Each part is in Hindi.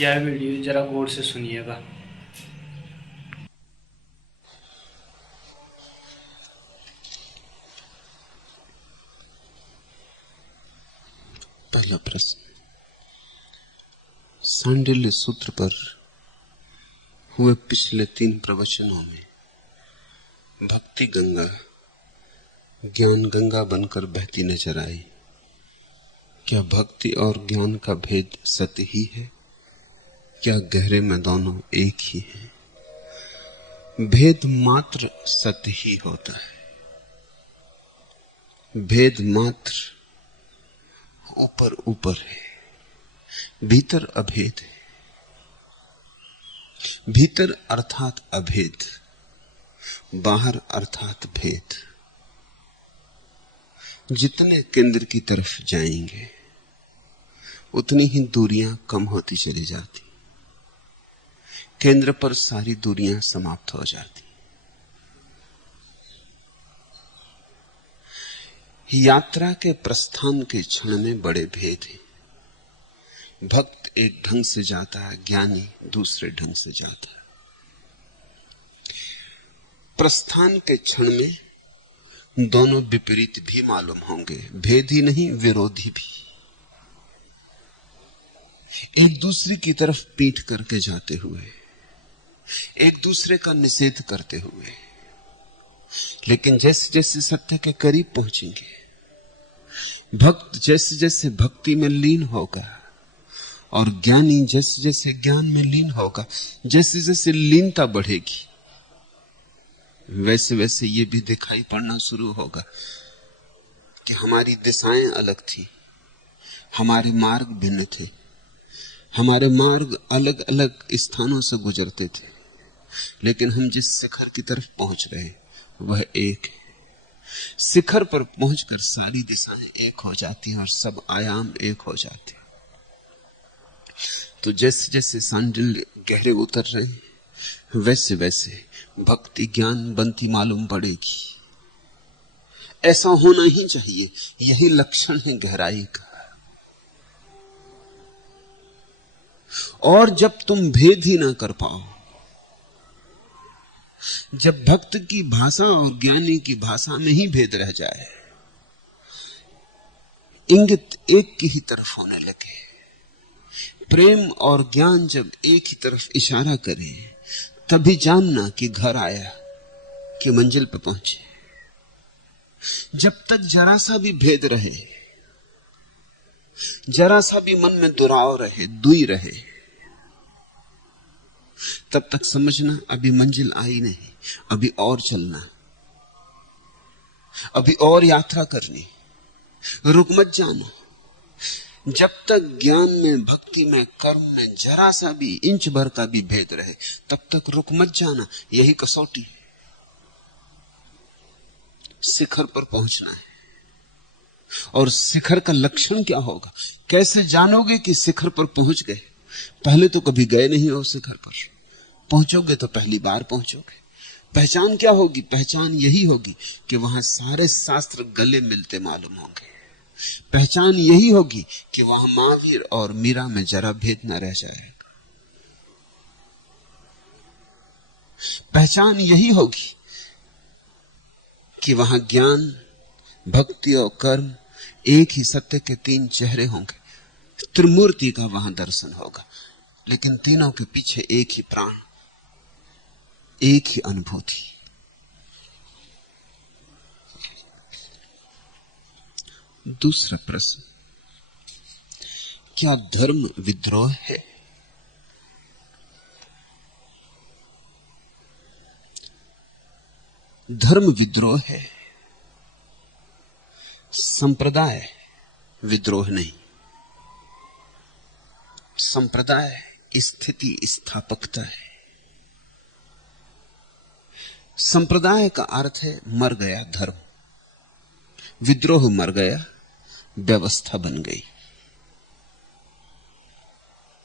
यह वीडियो जरा गौर से सुनिएगा। पहला प्रश्न, सांडिल्य सूत्र पर हुए पिछले 3 प्रवचनों में भक्ति गंगा ज्ञान गंगा बनकर बहती नजर आई। क्या भक्ति और ज्ञान का भेद सत्य ही है? क्या गहरे में दोनों एक ही हैं? भेद मात्र सत्य ही होता है। भेद मात्र ऊपर ऊपर है, भीतर अभेद है। भीतर अर्थात अभेद, बाहर अर्थात भेद। जितने केंद्र की तरफ जाएंगे उतनी ही दूरियां कम होती चली जाती, केंद्र पर सारी दूरियां समाप्त हो जाती। यात्रा के प्रस्थान के क्षण में बड़े भेद हैं। भक्त एक ढंग से जाता है, ज्ञानी दूसरे ढंग से जाता है। प्रस्थान के क्षण में दोनों विपरीत भी मालूम होंगे, भेद ही नहीं विरोधी भी, एक दूसरे की तरफ पीठ करके जाते हुए, एक दूसरे का निषेध करते हुए। लेकिन जैसे जैसे सत्य के करीब पहुंचेंगे, भक्त जैसे जैसे भक्ति में लीन होगा और ज्ञानी जैसे जैसे ज्ञान में लीन होगा, जैसे जैसे लीनता बढ़ेगी वैसे वैसे ये भी दिखाई पड़ना शुरू होगा कि हमारी दिशाएं अलग थी, हमारे मार्ग भिन्न थे, हमारे मार्ग अलग अलग स्थानों से गुजरते थे, लेकिन हम जिस शिखर की तरफ पहुंच रहे हैं वह एक है। शिखर पर पहुंचकर सारी दिशाएं एक हो जाती हैं और सब आयाम एक हो जाते हैं। तो जैसे जैसे सांडिल्य गहरे उतर रहे हैं वैसे वैसे भक्ति ज्ञान बनती मालूम पड़ेगी। ऐसा होना ही चाहिए, यही लक्षण है गहराई का। और जब तुम भेद ही ना कर पाओ, जब भक्त की भाषा और ज्ञानी की भाषा में ही भेद रह जाए, इंगित एक की ही तरफ होने लगे, प्रेम और ज्ञान जब एक ही तरफ इशारा करे, तभी जानना कि घर आया, कि मंजिल पर पहुंचे। जब तक जरा सा भी भेद रहे, जरा सा भी मन में दुराव रहे, दुई रहे, तब तक समझना अभी मंजिल आई नहीं, अभी और चलना, अभी और यात्रा करनी, रुक मत जाना। जब तक ज्ञान में, भक्ति में, कर्म में जरा सा भी इंच भर का भी भेद रहे, तब तक रुक मत जाना। यही कसौटी है। शिखर पर पहुंचना है। और शिखर का लक्षण क्या होगा? कैसे जानोगे कि शिखर पर पहुंच गए? पहले तो कभी गए नहीं हो शिखर पर, पहुंचोगे तो पहली बार पहुंचोगे। पहचान क्या होगी? पहचान यही होगी कि वहां सारे शास्त्र गले मिलते मालूम होंगे। पहचान यही होगी कि वहां महावीर और मीरा में जरा भेद न रह जाएगा। पहचान यही होगी कि वहां ज्ञान, भक्ति और कर्म एक ही सत्य के 3 चेहरे होंगे। त्रिमूर्ति का वहां दर्शन होगा, लेकिन तीनों के पीछे एक ही प्राण, एक ही अनुभूति। दूसरा प्रश्न, क्या धर्म विद्रोह है? धर्म विद्रोह है, संप्रदाय विद्रोह नहीं। संप्रदाय स्थिति स्थापकता है। संप्रदाय का अर्थ है मर गया धर्म, विद्रोह मर गया, व्यवस्था बन गई,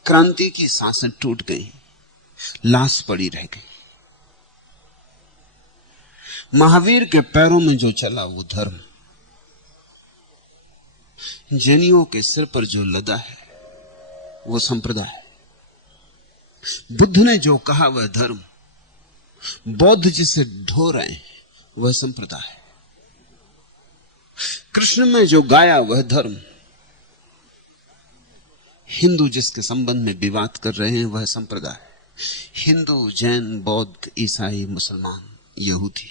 क्रांति की सांसें टूट गई, लाश पड़ी रह गई। महावीर के पैरों में जो चला वो धर्म, जैनियों के सिर पर जो लदा है वो संप्रदाय। बुद्ध ने जो कहा वह धर्म, बौद्ध जिसे ढो रहे हैं वह संप्रदाय, कृष्ण में जो गाया वह धर्म, हिंदू जिसके संबंध में विवाद कर रहे हैं वह संप्रदाय। हिंदू, जैन, बौद्ध, ईसाई, मुसलमान, यहूदी,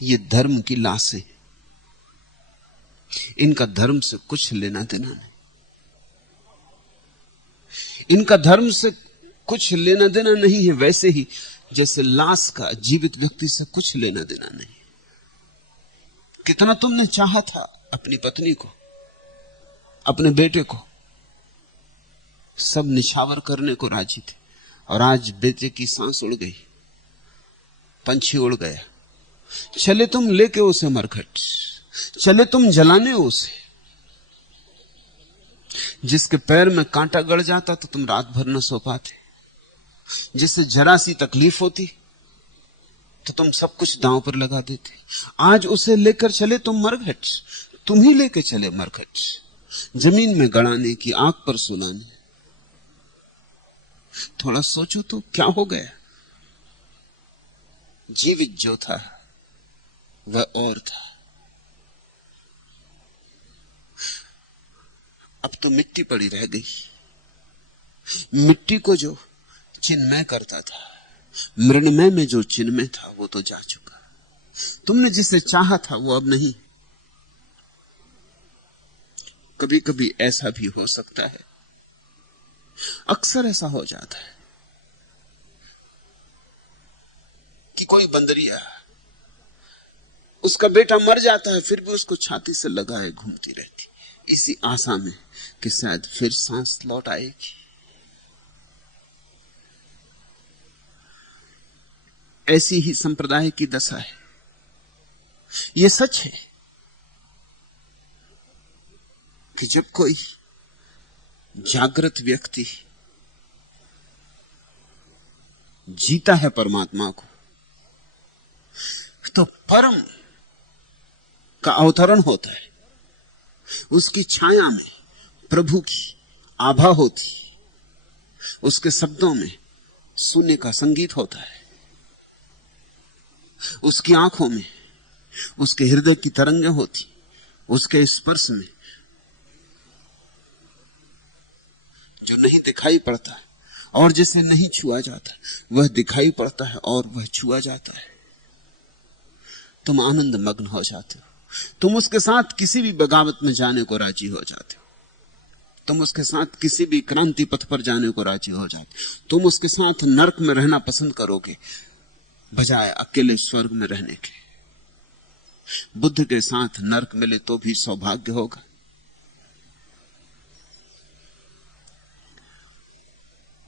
ये धर्म की लाशें, इनका धर्म से कुछ लेना देना नहीं। इनका धर्म से कुछ लेना देना नहीं है, वैसे ही जैसे लाश का जीवित व्यक्ति से कुछ लेना देना नहीं। कितना तुमने चाहा था अपनी पत्नी को, अपने बेटे को, सब निछावर करने को राजी थे, और आज बेटे की सांस उड़ गई, पंछी उड़ गया, चले तुम लेके उसे मरघट, चले तुम जलाने उसे। जिसके पैर में कांटा गड़ जाता तो तुम रात भर न सो पाते, जिससे जरा सी तकलीफ होती तो तुम सब कुछ दांव पर लगा देते। आज उसे लेकर चले तुम मरघट, तुम ही लेके चले मरघट, जमीन में गड़ाने की, आग पर सुलाने। थोड़ा सोचो तो क्या हो गया। जीवित जो था वह और था, अब तो मिट्टी पड़ी रह गई। मिट्टी को जो चिन्मय करता था, मृण्मय में जो चिन्मय था वो तो जा चुका। तुमने जिसे चाहा था वो अब नहीं। कभी कभी ऐसा भी हो सकता है, अक्सर ऐसा हो जाता है कि कोई बंदरिया, उसका बेटा मर जाता है, फिर भी उसको छाती से लगाए घूमती रहती, इसी आशा में कि शायद फिर सांस लौट आएगी। ऐसी ही संप्रदाय की दशा है। यह सच है कि जब कोई जागृत व्यक्ति जीता है परमात्मा को, तो परम का अवतरण होता है। उसकी छाया में प्रभु की आभा होती, उसके शब्दों में शून्य का संगीत होता है, उसकी आंखों में उसके हृदय की तरंगें होती, उसके स्पर्श में जो नहीं दिखाई पड़ता है और जिसे नहीं छुआ जाता वह दिखाई पड़ता है और वह छुआ जाता है। तुम आनंद मग्न हो जाते हो, तुम उसके साथ किसी भी बगावत में जाने को राजी हो जाते हो, तुम उसके साथ किसी भी क्रांति पथ पर जाने को राजी हो जाते हो, तुम उसके साथ नरक में रहना पसंद करोगे बजाय अकेले स्वर्ग में रहने के। बुद्ध के साथ नरक मिले तो भी सौभाग्य होगा।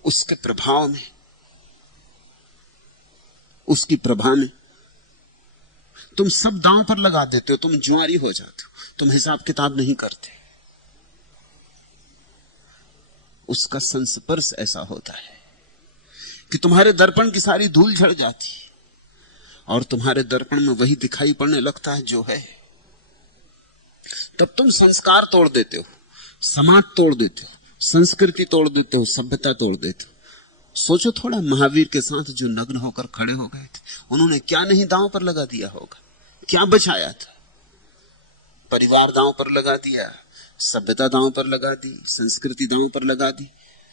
उसके प्रभाव में, उसकी प्रभा में तुम सब दांव पर लगा देते हो, तुम जुआरी हो जाते हो, तुम हिसाब किताब नहीं करते। उसका संस्पर्श ऐसा होता है कि तुम्हारे दर्पण की सारी धूल झड़ जाती और तुम्हारे दर्पण में वही दिखाई पड़ने लगता है जो है। तब तुम संस्कार तोड़ देते हो, समाज तोड़ देते हो, संस्कृति तोड़ देते हो, सभ्यता तोड़ देते हो। सोचो थोड़ा, महावीर के साथ जो नग्न होकर खड़े हो गए थे, उन्होंने क्या नहीं दांव पर लगा दिया होगा, क्या बचाया था। परिवार दांव पर लगा दिया, सभ्यता दांव पर लगा दी, संस्कृति दांव पर लगा दी,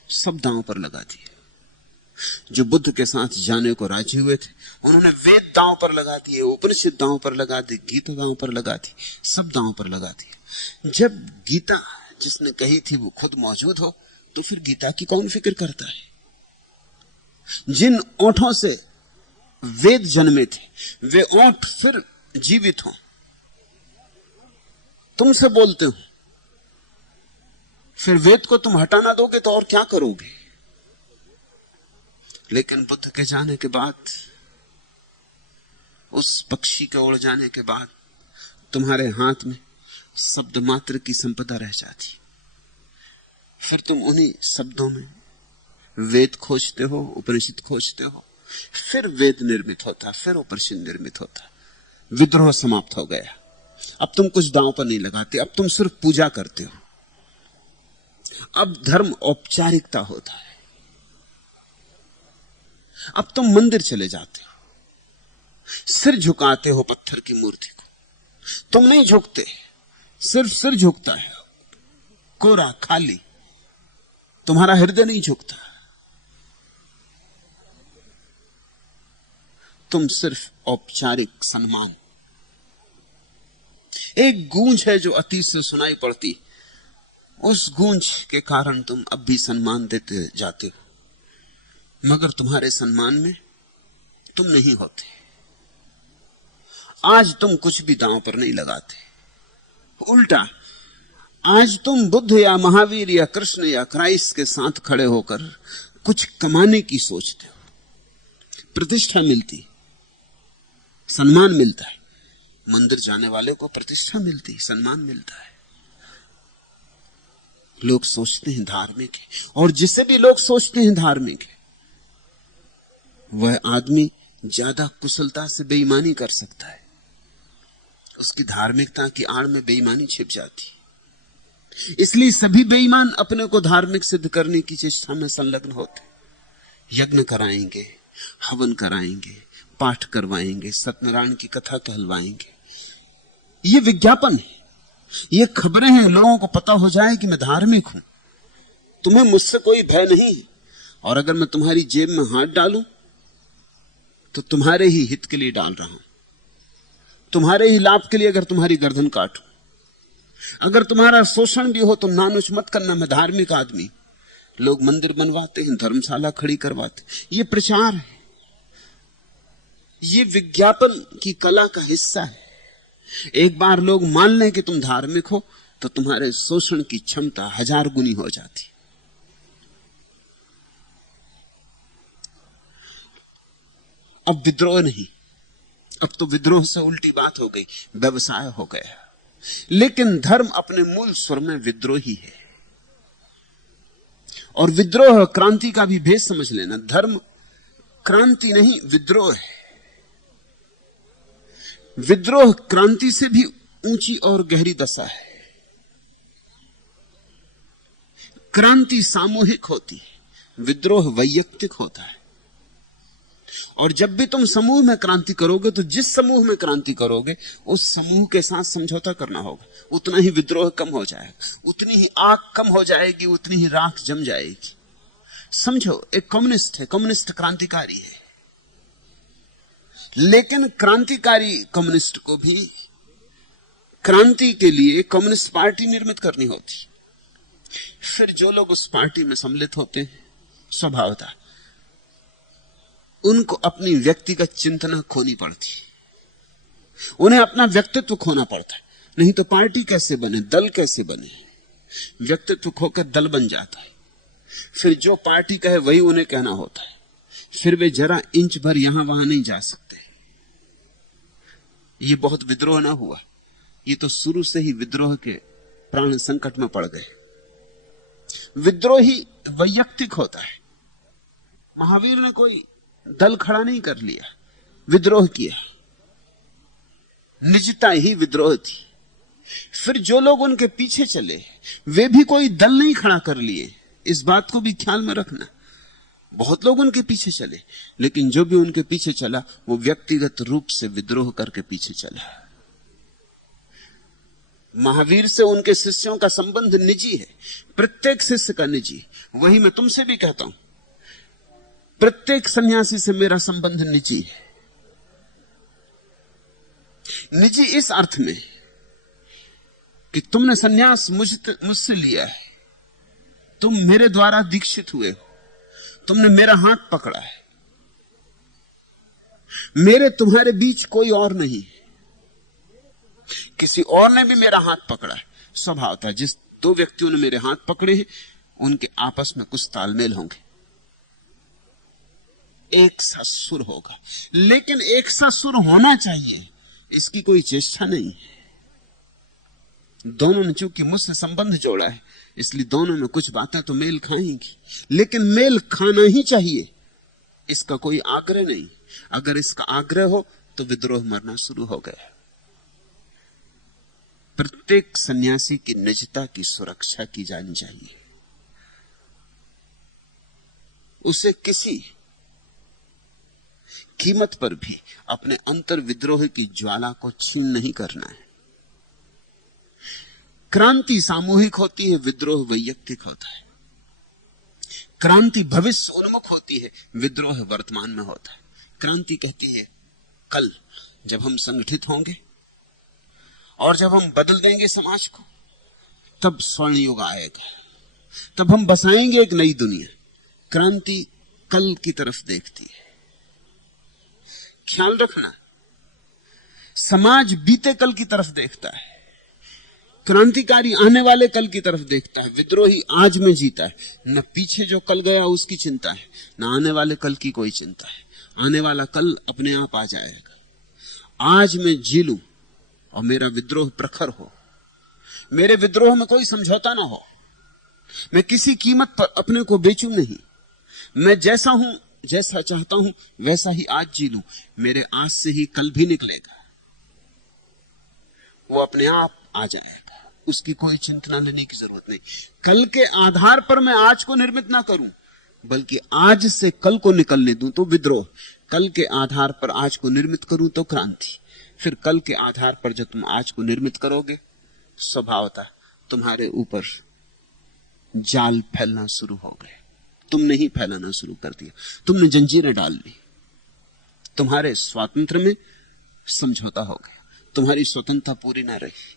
सब दांव पर लगा दिया। जो बुद्ध के साथ जाने को राजी हुए थे उन्होंने वेद दांव पर लगा दिए, उपनिषद दांव पर लगा दी, गीता दांव पर लगा दी, सब दांव पर लगा दिया। जब गीता जिसने कही थी वो खुद मौजूद हो तो फिर गीता की कौन फिक्र करता है। जिन ओंठों से वेद जन्मे थे वे ओंठ फिर जीवित हो, तुमसे बोलते हो, फिर वेद को तुम हटाना दोगे तो और क्या करोगे। लेकिन बुद्ध के जाने के बाद, उस पक्षी के उड़ जाने के बाद तुम्हारे हाथ में शब्द मात्र की संपदा रह जाती। फिर तुम उन्हीं शब्दों में वेद खोजते हो, उपनिषद खोजते हो, फिर वेद निर्मित होता, फिर उपनिषद निर्मित होता। विद्रोह समाप्त हो गया। अब तुम कुछ दांव पर नहीं लगाते, अब तुम सिर्फ पूजा करते हो। अब धर्म औपचारिकता होता है। अब तुम मंदिर चले जाते हो, सिर झुकाते हो पत्थर की मूर्ति को। तुम नहीं झुकते, सिर्फ सिर झुकता है, कोरा खाली, तुम्हारा हृदय नहीं झुकता। तुम सिर्फ औपचारिक सम्मान। एक गूंज है जो अतीत से सुनाई पड़ती, उस गूंज के कारण तुम अब भी सम्मान देते जाते हो, मगर तुम्हारे सम्मान में तुम नहीं होते। आज तुम कुछ भी दांव पर नहीं लगाते, उल्टा आज तुम बुद्ध या महावीर या कृष्ण या क्राइस्ट के साथ खड़े होकर कुछ कमाने की सोचते हो। प्रतिष्ठा मिलती, सम्मान मिलता है। मंदिर जाने वाले को प्रतिष्ठा मिलती, सम्मान मिलता है। लोग सोचते हैं धार्मिक है, और जिसे भी लोग सोचते हैं धार्मिक है, वह आदमी ज्यादा कुशलता से बेईमानी कर सकता है। उसकी धार्मिकता की आड़ में बेईमानी छिप जाती। इसलिए सभी बेईमान अपने को धार्मिक सिद्ध करने की चेष्टा में संलग्न होते। यज्ञ कराएंगे, हवन कराएंगे, पाठ करवाएंगे, सत्यनारायण की कथा कहलवाएंगे। ये विज्ञापन है, ये खबरें हैं, लोगों को पता हो जाए कि मैं धार्मिक हूं। तुम्हें मुझसे कोई भय नहीं है, और अगर मैं तुम्हारी जेब में हाथ डालूं तो तुम्हारे ही हित के लिए डाल रहा हूं, तुम्हारे ही लाभ के लिए। अगर तुम्हारी गर्दन काटूं, अगर तुम्हारा शोषण भी हो तो नानुच मत करना, मैं धार्मिक आदमी। लोग मंदिर बनवाते हैं, धर्मशाला खड़ी करवाते, ये प्रचार है, ये विज्ञापन की कला का हिस्सा है। एक बार लोग मान लें कि तुम धार्मिक हो तो तुम्हारे शोषण की क्षमता 1000 गुनी हो जाती। अब विद्रोह नहीं, अब तो विद्रोह से उल्टी बात हो गई, व्यवसाय हो गया। लेकिन धर्म अपने मूल स्वर में विद्रोही है। और विद्रोह क्रांति का भी भेद समझ लेना। धर्म क्रांति नहीं, विद्रोह है। विद्रोह क्रांति से भी ऊंची और गहरी दशा है। क्रांति सामूहिक होती है, विद्रोह वैयक्तिक होता है। और जब भी तुम समूह में क्रांति करोगे तो जिस समूह में क्रांति करोगे उस समूह के साथ समझौता करना होगा। उतना ही विद्रोह कम हो जाएगा, उतनी ही आग कम हो जाएगी, उतनी ही राख जम जाएगी। समझो, एक कम्युनिस्ट है, कम्युनिस्ट क्रांतिकारी है, लेकिन क्रांतिकारी कम्युनिस्ट को भी क्रांति के लिए कम्युनिस्ट पार्टी निर्मित करनी होती। फिर जो लोग उस पार्टी में सम्मिलित होते हैं, स्वभावतः उनको अपनी व्यक्तिगत चिंतना खोनी पड़ती, उन्हें अपना व्यक्तित्व खोना पड़ता है। नहीं तो पार्टी कैसे बने, दल कैसे बने? व्यक्तित्व खोकर दल बन जाता है। फिर जो पार्टी कहे वही उन्हें कहना होता है। फिर वे जरा इंच भर यहां वहां नहीं जा सकते। ये बहुत विद्रोह ना हुआ, ये तो शुरू से ही विद्रोह के प्राण संकट में पड़ गए। विद्रोही वैयक्तिक होता है। महावीर ने कोई दल खड़ा नहीं कर लिया, विद्रोह किया, निजता ही विद्रोह थी। फिर जो लोग उनके पीछे चले वे भी कोई दल नहीं खड़ा कर लिए, इस बात को भी ख्याल में रखना। बहुत लोग उनके पीछे चले, लेकिन जो भी उनके पीछे चला वो व्यक्तिगत रूप से विद्रोह करके पीछे चला। महावीर से उनके शिष्यों का संबंध निजी है, प्रत्येक शिष्य का निजी। वही मैं तुमसे भी कहता हूं, प्रत्येक सन्यासी से मेरा संबंध निजी है। निजी इस अर्थ में कि तुमने सन्यास मुझसे लिया है, तुम मेरे द्वारा दीक्षित हुए हो, तुमने मेरा हाथ पकड़ा है, मेरे तुम्हारे बीच कोई और नहीं, किसी और ने भी मेरा हाथ पकड़ा है। स्वभाव था जिस दो व्यक्तियों ने मेरे हाथ पकड़े हैं उनके आपस में कुछ तालमेल होंगे, एक सा सुर होगा। लेकिन एक सा सुर होना चाहिए, इसकी कोई चेष्टा नहीं है। दोनों ने चूंकि मुझसे संबंध जोड़ा है, इसलिए दोनों में कुछ बातें तो मेल खाएंगी, लेकिन मेल खाना ही चाहिए, इसका कोई आग्रह नहीं। अगर इसका आग्रह हो तो विद्रोह मरना शुरू हो गया। प्रत्येक सन्यासी की निजता की सुरक्षा की जानी चाहिए। उसे किसी कीमत पर भी अपने अंतर विद्रोह की ज्वाला को छीन नहीं करना है। क्रांति सामूहिक होती है, विद्रोह वैयक्तिक होता है। क्रांति भविष्य उन्मुख होती है, विद्रोह वर्तमान में होता है। क्रांति कहती है कल जब हम संगठित होंगे और जब हम बदल देंगे समाज को, तब स्वर्ण युग आएगा, तब हम बसाएंगे एक नई दुनिया। क्रांति कल की तरफ देखती है। ख्याल रखना, समाज बीते कल की तरफ देखता है, क्रांतिकारी आने वाले कल की तरफ देखता है, विद्रोही आज में जीता है। न पीछे जो कल गया उसकी चिंता है, न आने वाले कल की कोई चिंता है। आने वाला कल अपने आप आ जाएगा। आज मैं जी लूं और मेरा विद्रोह प्रखर हो, मेरे विद्रोह में कोई समझौता ना हो, मैं किसी कीमत पर अपने को बेचूं नहीं, मैं जैसा हूं, जैसा चाहता हूं वैसा ही आज जी लूं। मेरे आज से ही कल भी निकलेगा, वो अपने आप आ जाएगा, उसकी कोई चिंता लेने की जरूरत नहीं। कल के आधार पर मैं आज को निर्मित ना करूं, बल्कि आज से कल को निकलने दूं तो विद्रोह। कल के आधार पर आज को निर्मित करूं तो क्रांति। फिर कल के आधार पर जब तुम आज को निर्मित करोगे, स्वभावतः तुम्हारे ऊपर जाल फैलना शुरू हो गए। तुमने ही फैलाना शुरू कर दिया, तुमने जंजीरें डाल ली, तुम्हारे स्वातंत्र्य में समझौता हो गया, तुम्हारी स्वतंत्रता पूरी ना रही।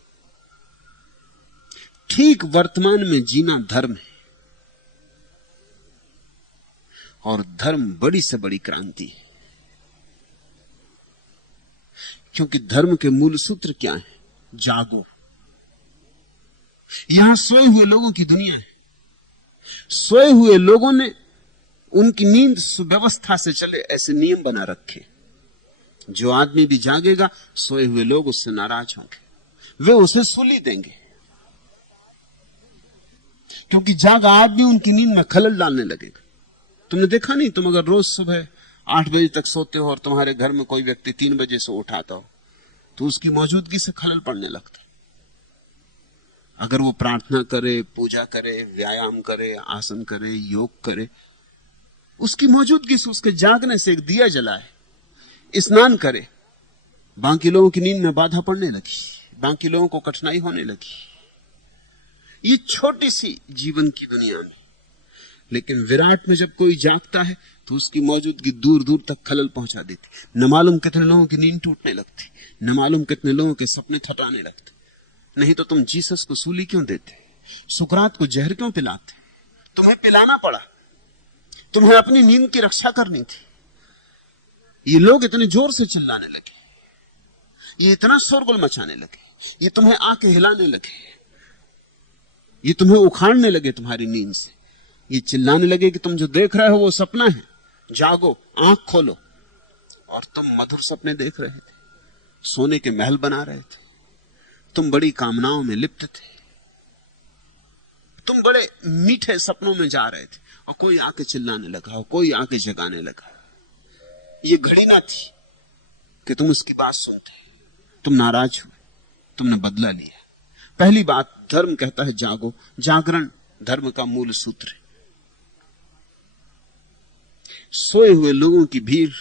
ठीक वर्तमान में जीना धर्म है, और धर्म बड़ी से बड़ी क्रांति है। क्योंकि धर्म के मूल सूत्र क्या है? जागो। यहां सोए हुए लोगों की दुनिया है। सोए हुए लोगों ने उनकी नींद सुव्यवस्था से चले ऐसे नियम बना रखे। जो आदमी भी जागेगा, सोए हुए लोग उससे नाराज होंगे, वे उसे सुली देंगे, क्योंकि जागा आदमी उनकी नींद में खलल डालने लगेगा। तुमने देखा नहीं, तुम अगर रोज सुबह 8 बजे तक सोते हो और तुम्हारे घर में कोई व्यक्ति 3 बजे से उठाता हो, तो उसकी मौजूदगी से खलल पड़ने लगता। अगर वो प्रार्थना करे, पूजा करे, व्यायाम करे, आसन करे, योग करे, उसकी मौजूदगी से, उसके जागने से एक दिया जलाए, स्नान करे, बाकी लोगों की नींद में बाधा पड़ने लगी, बाकी लोगों को कठिनाई होने लगी। ये छोटी सी जीवन की दुनिया में, लेकिन विराट में जब कोई जागता है तो उसकी मौजूदगी दूर दूर तक खलल पहुंचा देती। न मालूम कितने लोगों की नींद टूटने लगती, न मालूम कितने लोगों के सपने थटाने लगते। नहीं तो तुम जीसस को सूली क्यों देते? सुकरात को जहर क्यों पिलाते? तुम्हें पिलाना पड़ा, तुम्हें अपनी नींद की रक्षा करनी थी। ये लोग इतने जोर से चिल्लाने लगे, ये इतना शोरगुल मचाने लगे, ये तुम्हें आके हिलाने लगे, ये तुम्हें उखाड़ने लगे तुम्हारी नींद से, ये चिल्लाने लगे कि तुम जो देख रहे हो वो सपना है, जागो, आंख खोलो। और तुम मधुर सपने देख रहे थे, सोने के महल बना रहे थे, तुम बड़ी कामनाओं में लिप्त थे, तुम बड़े मीठे सपनों में जा रहे थे, और कोई आके चिल्लाने लगा, और कोई आके जगाने लगा। ये घड़ी ना थी कि तुम उसकी बात सुनते, तुम नाराज हुए, तुमने बदला लिया। पहली बात, धर्म कहता है जागो। जागरण धर्म का मूल सूत्र है। सोए हुए लोगों की भीड़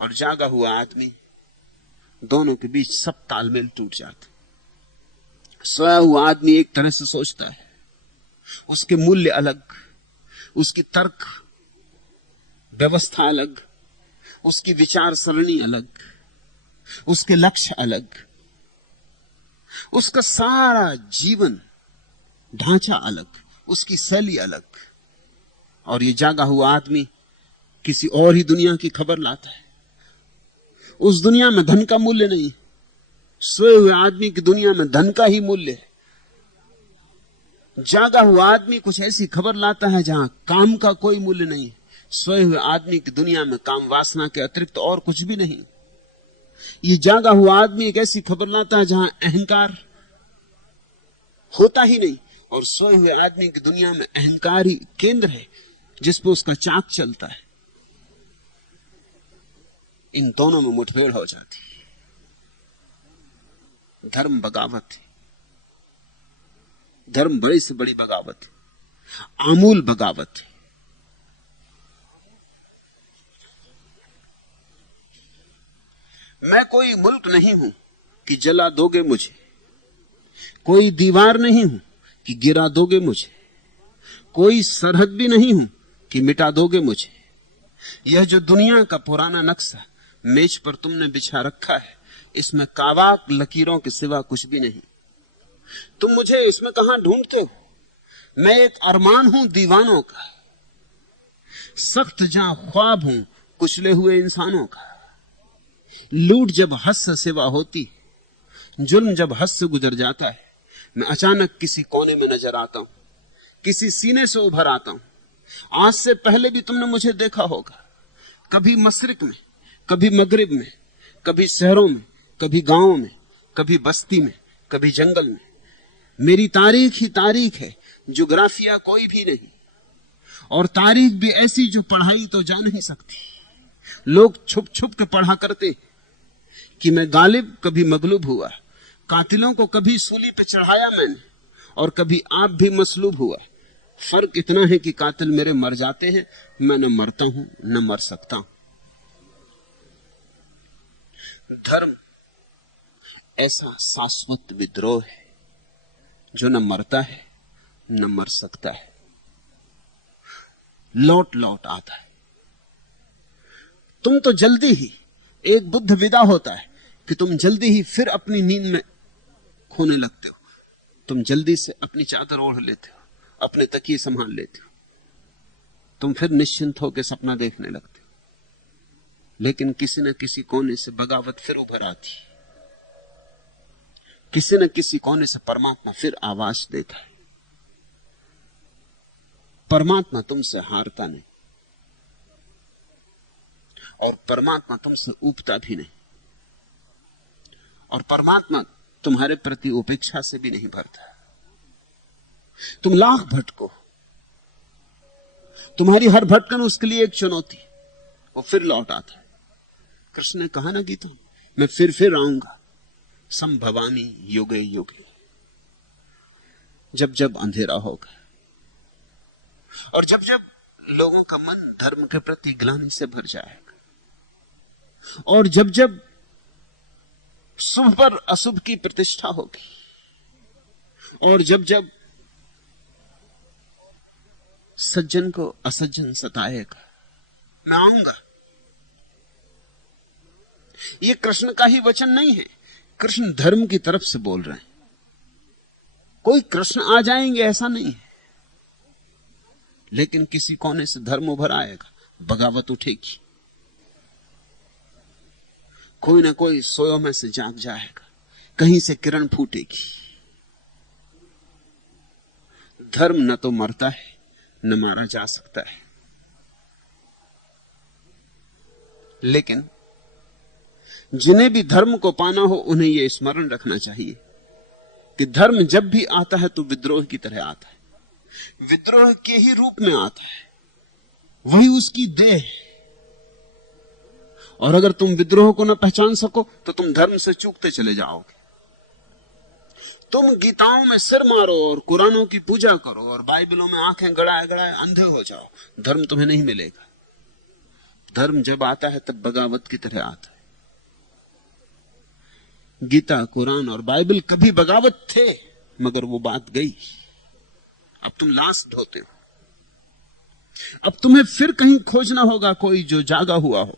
और जागा हुआ आदमी, दोनों के बीच सब तालमेल टूट जाता। सोया हुआ आदमी एक तरह से सोचता है, उसके मूल्य अलग, उसकी तर्क व्यवस्था अलग, उसकी विचार सरणी अलग, उसके लक्ष्य अलग, उसका सारा जीवन ढांचा अलग, उसकी शैली अलग। और ये जागा हुआ आदमी किसी और ही दुनिया की खबर लाता है। उस दुनिया में धन का मूल्य नहीं, सोए हुए आदमी की दुनिया में धन का ही मूल्य है। जागा हुआ आदमी कुछ ऐसी खबर लाता है जहां काम का कोई मूल्य नहीं। सोए हुए आदमी की दुनिया में काम वासना के अतिरिक्त और कुछ भी नहीं। ये जागा हुआ आदमी एक ऐसी खबर लाता है जहां अहंकार होता ही नहीं, और सोए हुए आदमी की दुनिया में अहंकार ही केंद्र है जिस पर उसका चाक चलता है। इन दोनों में मुठभेड़ हो जाती। धर्म बगावत है, धर्म बड़ी से बड़ी बगावत है, आमूल बगावत है। मैं कोई मुल्क नहीं हूं कि जला दोगे मुझे, कोई दीवार नहीं हूं कि गिरा दोगे मुझे, कोई सरहद भी नहीं हूं कि मिटा दोगे मुझे। यह जो दुनिया का पुराना नक्शा मेज पर तुमने बिछा रखा है, इसमें कावाक लकीरों के सिवा कुछ भी नहीं। तुम मुझे इसमें कहां ढूंढते हो? मैं एक अरमान हूं दीवानों का, सख्त जहां ख्वाब हूं कुचले हुए इंसानों का। लूट जब हद से सिवा होती, जुल्म जब हद से गुजर जाता है, मैं अचानक किसी कोने में नजर आता हूं, किसी सीने से उभर आता हूं। आज से पहले भी तुमने मुझे देखा होगा, कभी मशरिक में, कभी मगरिब में, कभी शहरों में, कभी गांवों में, कभी बस्ती में, कभी जंगल में। मेरी तारीख ही तारीख है, ज्योग्राफिया कोई भी नहीं, और तारीख भी ऐसी जो पढ़ाई तो जा नहीं सकती। लोग छुप छुप के पढ़ा करते कि मैं गालिब कभी मगलूब हुआ, कातिलों को कभी सूली पे चढ़ाया मैंने, और कभी आप भी मसलूब हुआ। फर्क इतना है कि कातिल मेरे मर जाते हैं, मैं न मरता हूं न मर सकता हूं। धर्म ऐसा शाश्वत विद्रोह है जो न मरता है न मर सकता है, लौट लौट आता है। तुम तो जल्दी ही, एक बुद्ध विदा होता है कि तुम जल्दी ही फिर अपनी नींद में खोने लगते हो। तुम जल्दी से अपनी चादर ओढ़ लेते हो, अपने तकिए संभाल लेते हो, तुम फिर निश्चिंत होकर सपना देखने लगते हो। लेकिन किसी न किसी कोने से बगावत फिर उभर आती, किसी न किसी कोने से परमात्मा फिर आवाज देता है। परमात्मा तुमसे हारता नहीं, और परमात्मा तुमसे ऊबता भी नहीं, और परमात्मा तुम्हारे प्रति उपेक्षा से भी नहीं भरता। तुम लाख भटको, तुम्हारी हर भटकन उसके लिए एक चुनौती, वो फिर लौट आता है। कृष्ण ने कहा ना गीता, मैं फिर आऊंगा, संभवामी युगे युगे, जब जब अंधेरा होगा, और जब जब लोगों का मन धर्म के प्रति ग्लानि से भर जाएगा, और जब जब शुभ पर अशुभ की प्रतिष्ठा होगी, और जब जब सज्जन को असज्जन सताएगा, मैं आऊंगा। यह कृष्ण का ही वचन नहीं है, कृष्ण धर्म की तरफ से बोल रहे हैं। कोई कृष्ण आ जाएंगे ऐसा नहीं है, लेकिन किसी कोने से धर्म उभर आएगा, बगावत उठेगी। कोई ना कोई सोयों में से जाग जाएगा, कहीं से किरण फूटेगी। धर्म न तो मरता है न मारा जा सकता है, लेकिन जिन्हें भी धर्म को पाना हो उन्हें यह स्मरण रखना चाहिए कि धर्म जब भी आता है तो विद्रोह की तरह आता है, विद्रोह के ही रूप में आता है, वही उसकी देह है। और अगर तुम विद्रोह को न पहचान सको तो तुम धर्म से चूकते चले जाओगे। तुम गीताओं में सिर मारो और कुरानों की पूजा करो और बाइबलों में आंखें गड़ाए गड़ाए अंधे हो जाओ, धर्म तुम्हें नहीं मिलेगा। धर्म जब आता है तब बगावत की तरह आता है। गीता, कुरान और बाइबल कभी बगावत थे, मगर वो बात गई। अब तुम लाश ढोते हो। अब तुम्हें फिर कहीं खोजना होगा कोई जो जागा हुआ हो,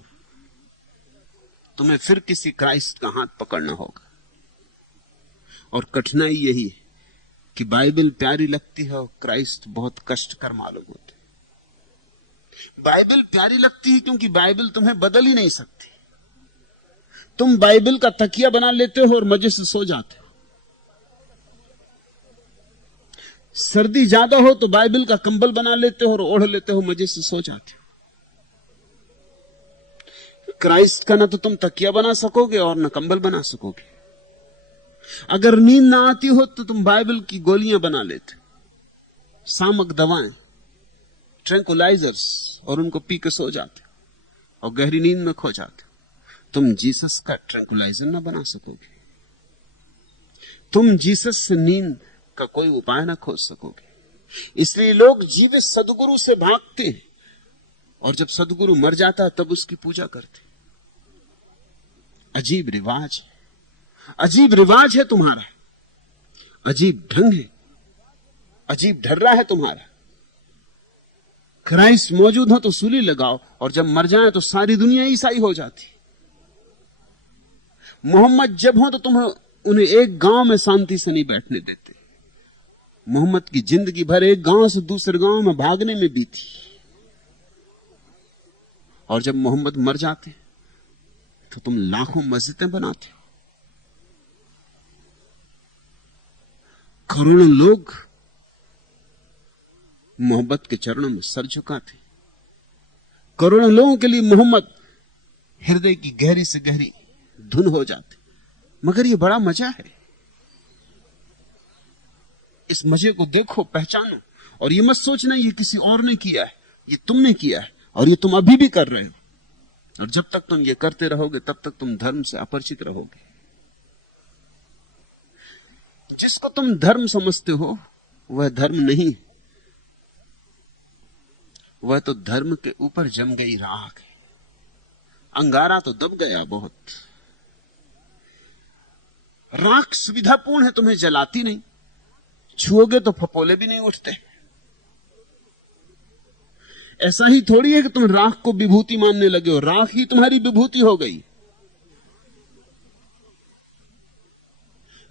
तुम्हें फिर किसी क्राइस्ट का हाथ पकड़ना होगा। और कठिनाई यही है कि बाइबल प्यारी लगती है और क्राइस्ट बहुत कष्टकर मालूम होते। बाइबल प्यारी लगती है क्योंकि बाइबल तुम्हें बदल ही नहीं सकती। तुम बाइबल का तकिया बना लेते हो और मजे से सो जाते हो। सर्दी ज्यादा हो तो बाइबल का कंबल बना लेते हो और ओढ़ लेते हो, मजे से सो जाते हो। क्राइस्ट का ना तो तुम तकिया बना सकोगे और ना कंबल बना सकोगे। अगर नींद ना आती हो तो तुम बाइबल की गोलियां बना लेते, सामक दवाएं, ट्रैंकुलाइजर्स, और उनको पी के सो जाते और गहरी नींद में खो जाते। तुम जीसस का ट्रैंकुलाइजर ना बना सकोगे, तुम जीसस से नींद का कोई उपाय ना खोज सकोगे। इसलिए लोग जीवित सदगुरु से भागते हैं, और जब सदगुरु मर जाता तब उसकी पूजा करते। अजीब रिवाज है, अजीब रिवाज है तुम्हारा, अजीब ढंग है, अजीब ढर्रा है तुम्हारा। क्राइस्ट मौजूद हो तो सूली लगाओ, और जब मर जाए तो सारी दुनिया ईसाई हो जाती। मोहम्मद जब हो तो तुम्हें उन्हें एक गांव में शांति से नहीं बैठने देते। मोहम्मद की जिंदगी भर एक गांव से दूसरे गांव में भागने में बीती, और जब मोहम्मद मर जाते तो तुम लाखों मस्जिदें बनाते हो, करोड़ों लोग मोहब्बत के चरणों में सर झुकाते। करोड़ों लोगों के लिए मोहम्मद हृदय की गहरी से गहरी धुन हो जाते। मगर ये बड़ा मजा है, इस मजे को देखो, पहचानो, और ये मत सोचना ये किसी और ने किया है, ये तुमने किया है, और ये तुम अभी भी कर रहे हो। और जब तक तुम ये करते रहोगे तब तक तुम धर्म से अपरिचित रहोगे। जिसको तुम धर्म समझते हो वह धर्म नहीं, वह तो धर्म के ऊपर जम गई राख है। अंगारा तो दब गया बहुत। राख सुविधापूर्ण है, तुम्हें जलाती नहीं, छुओगे तो फपोले भी नहीं उठते। ऐसा ही थोड़ी है कि तुम राख को विभूति मानने लगे हो, राख ही तुम्हारी विभूति हो गई।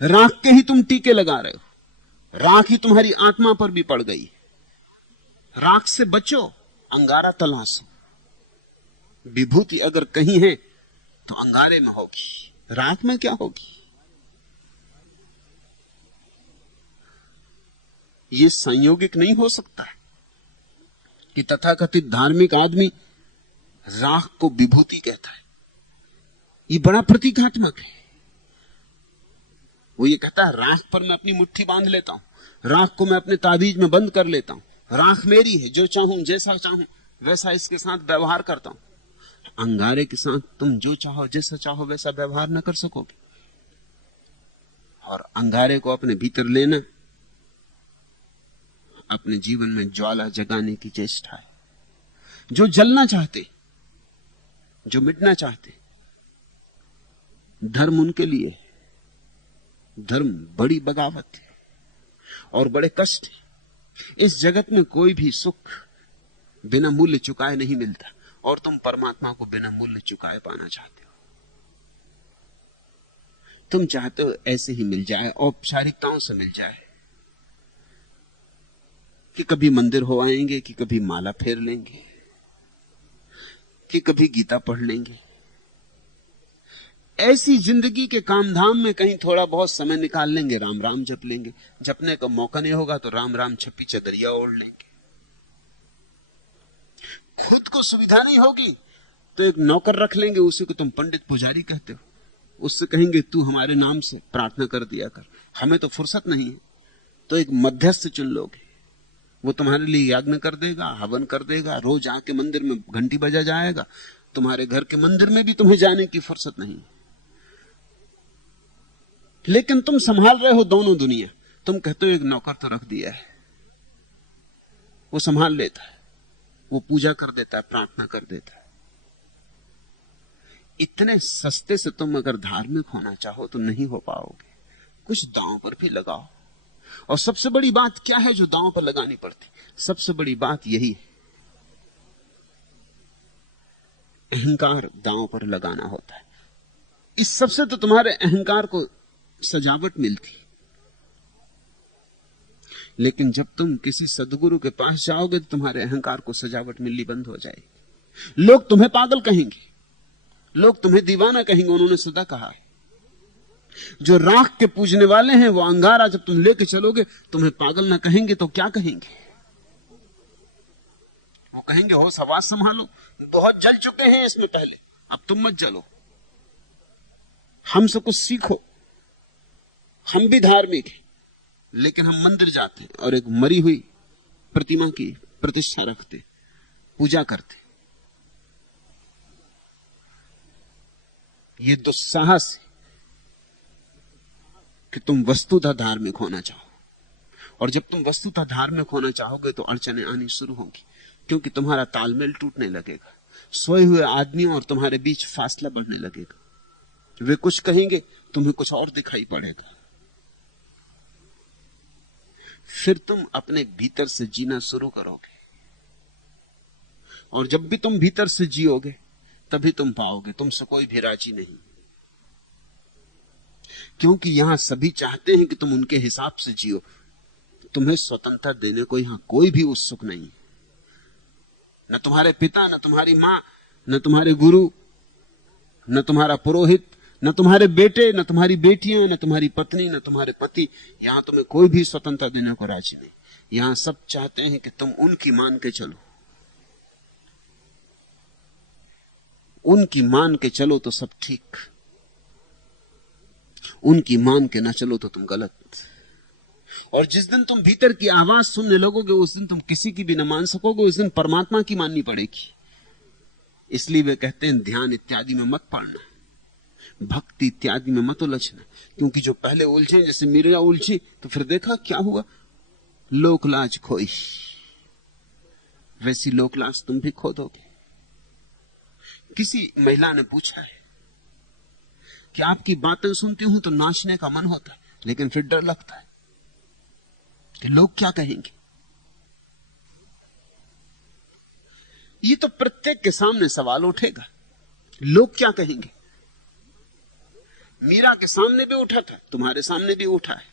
राख के ही तुम टीके लगा रहे हो, राख ही तुम्हारी आत्मा पर भी पड़ गई। राख से बचो, अंगारा तलाशो। विभूति अगर कहीं है तो अंगारे में होगी, राख में क्या होगी? यह संयोगिक नहीं हो सकता कि तथाकथित धार्मिक आदमी राख को विभूति कहता है। यह बड़ा प्रतीकात्मक है। वो ये कहता है राख पर मैं अपनी मुट्ठी बांध लेता हूं, राख को मैं अपने ताबीज में बंद कर लेता हूं, राख मेरी है, जो चाहूं जैसा चाहूं वैसा इसके साथ व्यवहार करता हूं। अंगारे के साथ तुम जो चाहो जैसा चाहो वैसा व्यवहार न कर सकोगे। और अंगारे को अपने भीतर लेना अपने जीवन में ज्वाला जगाने की चेष्टा है। जो जलना चाहते, जो मिटना चाहते, धर्म उनके लिए, धर्म बड़ी बगावत है और बड़े कष्ट है। इस जगत में कोई भी सुख बिना मूल्य चुकाए नहीं मिलता, और तुम परमात्मा को बिना मूल्य चुकाए पाना चाहते हो। तुम चाहते हो ऐसे ही मिल जाए, औपचारिकताओं से मिल जाए, कि कभी मंदिर हो आएंगे, कि कभी माला फेर लेंगे, कि कभी गीता पढ़ लेंगे। ऐसी जिंदगी के कामधाम में कहीं थोड़ा बहुत समय निकाल लेंगे, राम राम जप लेंगे। जपने का मौका नहीं होगा तो राम राम छपी चदरिया ओढ़ लेंगे। खुद को सुविधा नहीं होगी तो एक नौकर रख लेंगे, उसी को तुम पंडित पुजारी कहते हो, उससे कहेंगे तू हमारे नाम से प्रार्थना कर दिया कर, हमें तो फुर्सत नहीं है। तो एक मध्यस्थ चुन लोगे, वो तुम्हारे लिए यज्ञ कर देगा, हवन कर देगा, रोज आके मंदिर में घंटी बजा जाएगा। तुम्हारे घर के मंदिर में भी तुम्हें जाने की फुर्सत नहीं, लेकिन तुम संभाल रहे हो दोनों दुनिया। तुम कहते हो एक नौकर तो रख दिया है, वो संभाल लेता है, वो पूजा कर देता है, प्रार्थना कर देता है। इतने सस्ते से तुम अगर धार्मिक होना चाहो तो नहीं हो पाओगे। कुछ दांव पर भी लगाओ। और सबसे बड़ी बात क्या है जो दांव पर लगानी पड़ती? सबसे बड़ी बात यही है, अहंकार दांव पर लगाना होता है। इस सबसे तो तुम्हारे अहंकार को सजावट मिलती, लेकिन जब तुम किसी सदगुरु के पास जाओगे तो तुम्हारे अहंकार को सजावट मिलनी बंद हो जाएगी। लोग तुम्हें पागल कहेंगे, लोग तुम्हें दीवाना कहेंगे। उन्होंने सदा कहा है, जो राख के पूजने वाले हैं वो अंगारा जब तुम लेके चलोगे तुम्हें पागल ना कहेंगे तो क्या कहेंगे? वो कहेंगे होश हवास संभालो, बहुत जल चुके हैं इसमें पहले, अब तुम मत जलो, हमसे कुछ सीखो। हम भी धार्मिक हैं, लेकिन हम मंदिर जाते हैं और एक मरी हुई प्रतिमा की प्रतिष्ठा रखते, पूजा करते। ये दुस्साहस है कि तुम वस्तुतः धार्मिक होना चाहो, और जब तुम वस्तुतः धार्मिक होना चाहोगे तो अड़चनें आनी शुरू होंगी, क्योंकि तुम्हारा तालमेल टूटने लगेगा, सोए हुए आदमियों और तुम्हारे बीच फासला बढ़ने लगेगा। वे कुछ कहेंगे, तुम्हें कुछ और दिखाई पड़ेगा। फिर तुम अपने भीतर से जीना शुरू करोगे, और जब भी तुम भीतर से जियोगे तभी तुम पाओगे तुमसे कोई भी राजी नहीं, क्योंकि यहां सभी चाहते हैं कि तुम उनके हिसाब से जियो। तुम्हें स्वतंत्रता देने को यहां कोई भी उत्सुक नहीं, न तुम्हारे पिता, न तुम्हारी मां, न तुम्हारे गुरु, न तुम्हारा पुरोहित, न तुम्हारे बेटे, न तुम्हारी बेटियां, न तुम्हारी पत्नी, न तुम्हारे पति। यहां तुम्हें कोई भी स्वतंत्रता देने को राजी नहीं। यहां सब चाहते हैं कि तुम उनकी मान के चलो। उनकी मान के चलो तो सब ठीक, उनकी मान के ना चलो तो तुम गलत। और जिस दिन तुम भीतर की आवाज सुनने लगोगे, उस दिन तुम किसी की भी न मान सकोगे, उस दिन परमात्मा की माननी पड़ेगी। इसलिए वे कहते हैं ध्यान इत्यादि में मत पड़ना, भक्ति इत्यादि में मत उलझना, क्योंकि जो पहले उलझे, जैसे मीरा उलझी तो फिर देखा क्या हुआ, लोक लाज खोई। वैसी लोक लाज तुम भी खो दोगे। किसी महिला ने पूछा है कि आपकी बातें सुनती हूं तो नाचने का मन होता है, लेकिन फिर डर लगता है कि लोग क्या कहेंगे। ये तो प्रत्येक के सामने सवाल उठेगा, लोग क्या कहेंगे। मीरा के सामने भी उठा था, तुम्हारे सामने भी उठा है।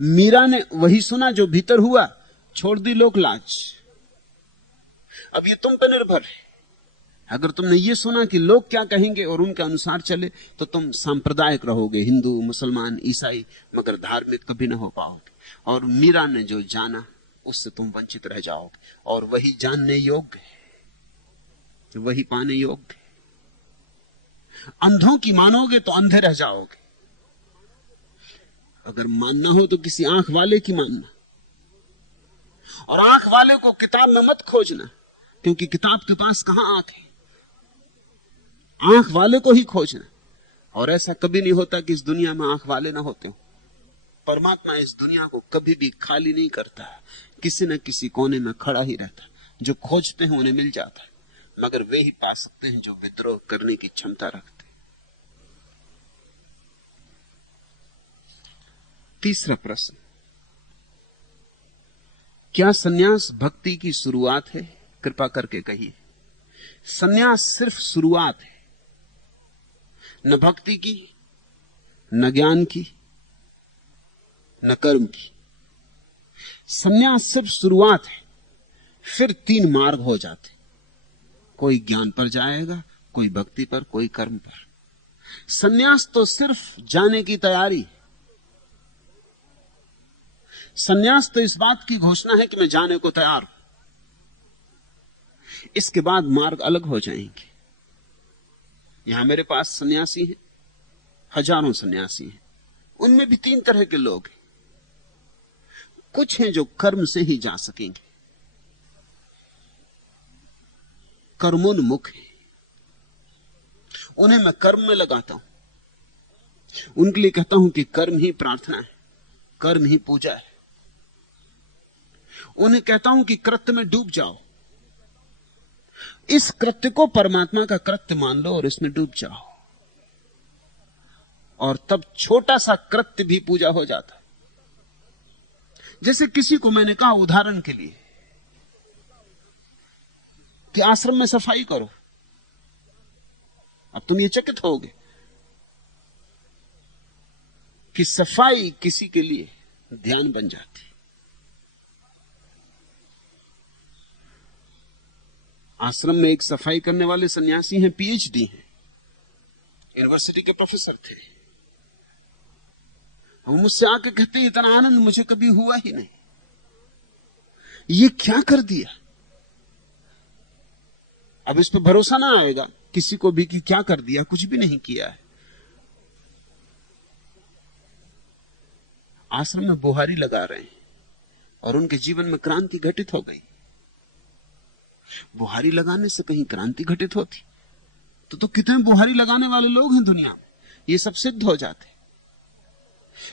मीरा ने वही सुना जो भीतर हुआ, छोड़ दी लोक लाज। अब ये तुम पर निर्भर है। अगर तुमने ये सुना कि लोग क्या कहेंगे और उनके अनुसार चले, तो तुम सांप्रदायिक रहोगे, हिंदू, मुसलमान, ईसाई, मगर धार्मिक कभी ना हो पाओगे। और मीरा ने जो जाना उससे तुम वंचित रह जाओगे, और वही जानने योग्य है, वही पाने योग्य है। अंधों की मानोगे तो अंधे रह जाओगे। अगर मानना हो तो किसी आंख वाले की मानना, और आंख वाले को किताब में मत खोजना, क्योंकि किताब के पास कहां आंख है, आंख वाले को ही खोजना। और ऐसा कभी नहीं होता कि इस दुनिया में आंख वाले ना होते हो। परमात्मा इस दुनिया को कभी भी खाली नहीं करता, किसी न किसी कोने में खड़ा ही रहता। जो खोजते हैं उन्हें मिल जाता है, मगर वे ही पा सकते हैं जो विद्रोह करने की क्षमता रखते। तीसरा प्रश्न, क्या सन्यास भक्ति की शुरुआत है? कृपा करके कहिए। सन्यास सिर्फ शुरुआत है, न भक्ति की, न ज्ञान की, न कर्म की। सन्यास सिर्फ शुरुआत है, फिर 3 मार्ग हो जाते। कोई ज्ञान पर जाएगा, कोई भक्ति पर, कोई कर्म पर। सन्यास तो सिर्फ जाने की तैयारी। सन्यास तो इस बात की घोषणा है कि मैं जाने को तैयार हूं। इसके बाद मार्ग अलग हो जाएंगे। यहां मेरे पास सन्यासी हैं, हजारों सन्यासी हैं, उनमें भी 3 तरह के लोग हैं। कुछ हैं जो कर्म से ही जा सकेंगे, कर्मोन्मुख हैं, उन्हें मैं कर्म में लगाता हूं। उनके लिए कहता हूं कि कर्म ही प्रार्थना है, कर्म ही पूजा है। उन्हें कहता हूं कि कृत्य में डूब जाओ, इस कृत्य को परमात्मा का कृत्य मान लो और इसमें डूब जाओ, और तब छोटा सा कृत्य भी पूजा हो जाता। जैसे किसी को मैंने कहा उदाहरण के लिए कि आश्रम में सफाई करो, अब तुम ये चकित होगे कि सफाई किसी के लिए ध्यान बन जाती। आश्रम में एक सफाई करने वाले सन्यासी हैं, पीएचडी हैं, यूनिवर्सिटी के प्रोफेसर थे। वो मुझसे आके कहते हैं, इतना आनंद मुझे कभी हुआ ही नहीं, ये क्या कर दिया। अब इस पे भरोसा ना आएगा किसी को भी कि क्या कर दिया, कुछ भी नहीं किया है। आश्रम में बुहारी लगा रहे हैं और उनके जीवन में क्रांति घटित हो गई। बुहारी लगाने से कहीं क्रांति घटित होती तो कितने बुहारी लगाने वाले लोग हैं दुनिया में, ये सब सिद्ध हो जाते।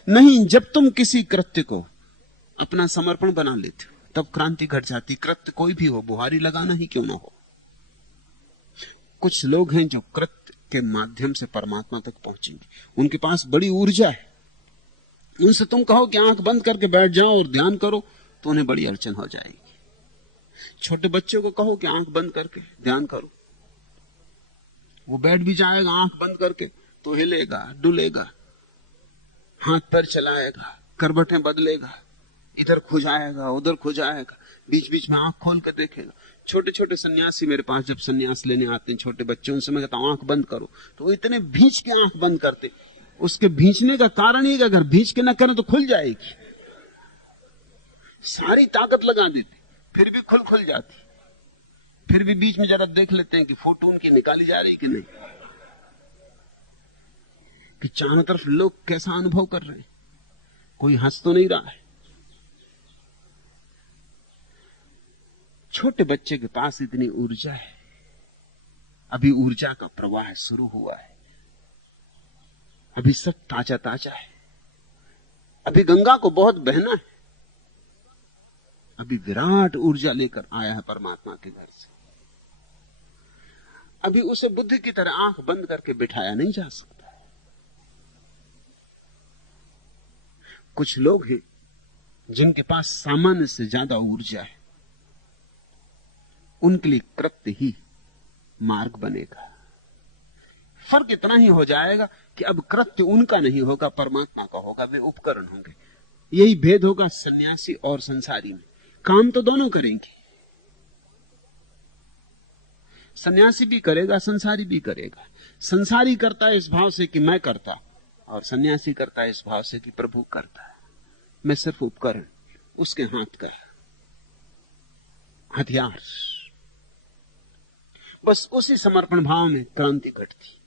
नहीं, जब तुम किसी कृत्य को अपना समर्पण बना लेते हो तब क्रांति घट जाती। कृत्य कोई भी हो, बुहारी लगाना ही क्यों ना हो। कुछ लोग हैं जो कृत्य के माध्यम से परमात्मा तक पहुंचेंगे। उनके पास बड़ी ऊर्जा है। उनसे तुम कहो कि आंख बंद करके बैठ जाओ और ध्यान करो, तो उन्हें बड़ी अड़चन हो जाएगी। छोटे बच्चे को कहो कि आंख बंद करके ध्यान करो, वो बैठ भी जाएगा आंख बंद करके, तो हिलेगा, डुलेगा, हाथ पैर चलाएगा, करवटें बदलेगा, इधर खो जाएगा, उधर खो जाएगा, बीच बीच में आंख खोल कर देखेगा। छोटे छोटे सन्यासी मेरे पास जब सन्यास लेने आते हैं, छोटे बच्चे, उनसे मैं कहता हूं आंख बंद करो, तो वो इतने भींच के आंख बंद करते। उसके भींचने का कारण ही, अगर भींच के ना करें तो खुल जाएगी। सारी ताकत लगा देते, फिर भी खुल जाती। फिर भी बीच में जरा देख लेते हैं कि फोटो उनकी निकाली जा रही कि नहीं, कि चारों तरफ लोग कैसा अनुभव कर रहे हैं, कोई हंस तो नहीं रहा है। छोटे बच्चे के पास इतनी ऊर्जा है, अभी ऊर्जा का प्रवाह शुरू हुआ है, अभी सब ताजा ताजा है, अभी गंगा को बहुत बहना है, अभी विराट ऊर्जा लेकर आया है परमात्मा के घर से। अभी उसे बुद्ध की तरह आंख बंद करके बिठाया नहीं जा सकता। कुछ लोग हैं जिनके पास सामान्य से ज्यादा ऊर्जा है, उनके लिए कृत्य ही मार्ग बनेगा। फर्क इतना ही हो जाएगा कि अब कृत्य उनका नहीं होगा, परमात्मा का होगा, वे उपकरण होंगे। यही भेद होगा सन्यासी और संसारी में। काम तो दोनों करेंगे, सन्यासी भी करेगा, संसारी भी करेगा। संसारी करता है इस भाव से कि मैं करता, और सन्यासी करता है इस भाव से कि प्रभु करता है, मैं सिर्फ उपकरण, उसके हाथ का हथियार। बस उसी समर्पण भाव में क्रांति घटती।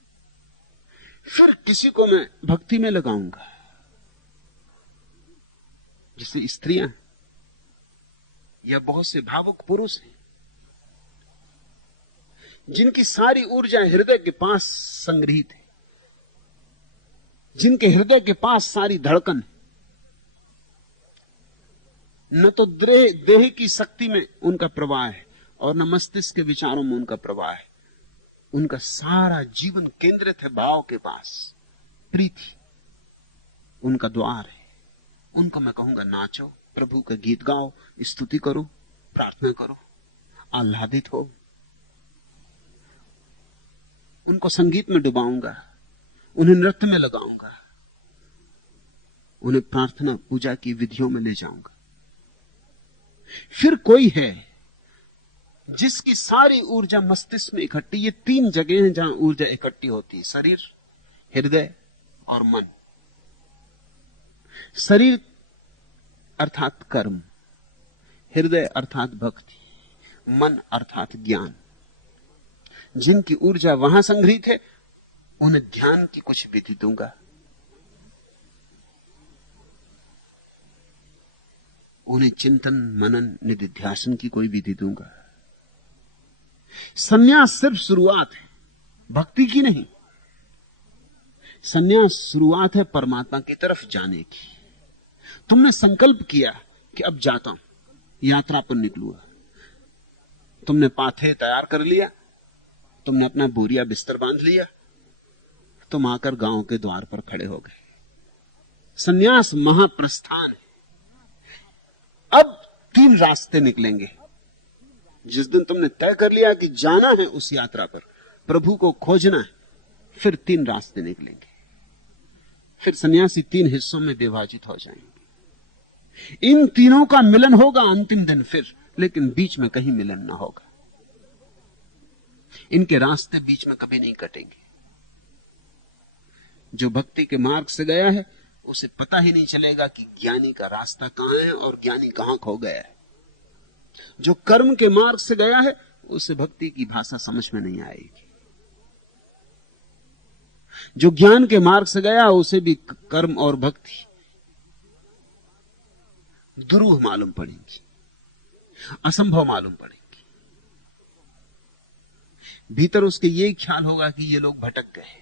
फिर किसी को मैं भक्ति में लगाऊंगा, जैसे स्त्रियां या बहुत से भावुक पुरुष हैं जिनकी सारी ऊर्जा हृदय के पास संग्रहित है, जिनके हृदय के पास सारी धड़कन है। न तो देह की शक्ति में उनका प्रवाह है और न मस्तिष्क के विचारों में उनका प्रवाह है। उनका सारा जीवन केंद्रित है भाव के पास। प्रीति उनका द्वार है। उनको मैं कहूंगा नाचो, प्रभु का गीत गाओ, स्तुति करो, प्रार्थना करो, आह्लादित हो। उनको संगीत में डुबाऊंगा, उन्हें नृत्य में लगाऊंगा, उन्हें प्रार्थना पूजा की विधियों में ले जाऊंगा। फिर कोई है जिसकी सारी ऊर्जा मस्तिष्क में इकट्ठी। ये तीन जगह हैं जहां ऊर्जा इकट्ठी होती है, शरीर, हृदय और मन। शरीर अर्थात कर्म, हृदय अर्थात भक्ति, मन अर्थात ज्ञान। जिनकी ऊर्जा वहां संग्रहित है उन्हें ध्यान की कुछ विधि दूंगा, उन्हें चिंतन मनन निधिध्यासन की कोई विधि दूंगा। सन्यास सिर्फ शुरुआत है, भक्ति की नहीं। सन्यास शुरुआत है परमात्मा की तरफ जाने की। तुमने संकल्प किया कि अब जाता हूं, यात्रा पर निकलूंगा। तुमने पाथे तैयार कर लिया, तुमने अपना बोरिया बिस्तर बांध लिया, तुम आकर गांव के द्वार पर खड़े हो गए। सन्यास महाप्रस्थान है। अब तीन रास्ते निकलेंगे। जिस दिन तुमने तय कर लिया कि जाना है उस यात्रा पर, प्रभु को खोजना है, फिर तीन रास्ते निकलेंगे। फिर सन्यासी तीन हिस्सों में विभाजित हो जाएंगे। इन तीनों का मिलन होगा अंतिम दिन फिर, लेकिन बीच में कहीं मिलन ना होगा। इनके रास्ते बीच में कभी नहीं कटेंगे। जो भक्ति के मार्ग से गया है उसे पता ही नहीं चलेगा कि ज्ञानी का रास्ता कहां है और ज्ञानी कहां खो गया है। जो कर्म के मार्ग से गया है उसे भक्ति की भाषा समझ में नहीं आएगी। जो ज्ञान के मार्ग से गया उसे भी कर्म और भक्ति दुरूह मालूम पड़ेंगी, असंभव मालूम पड़ेंगी। भीतर उसके यही ख्याल होगा कि ये लोग भटक गए,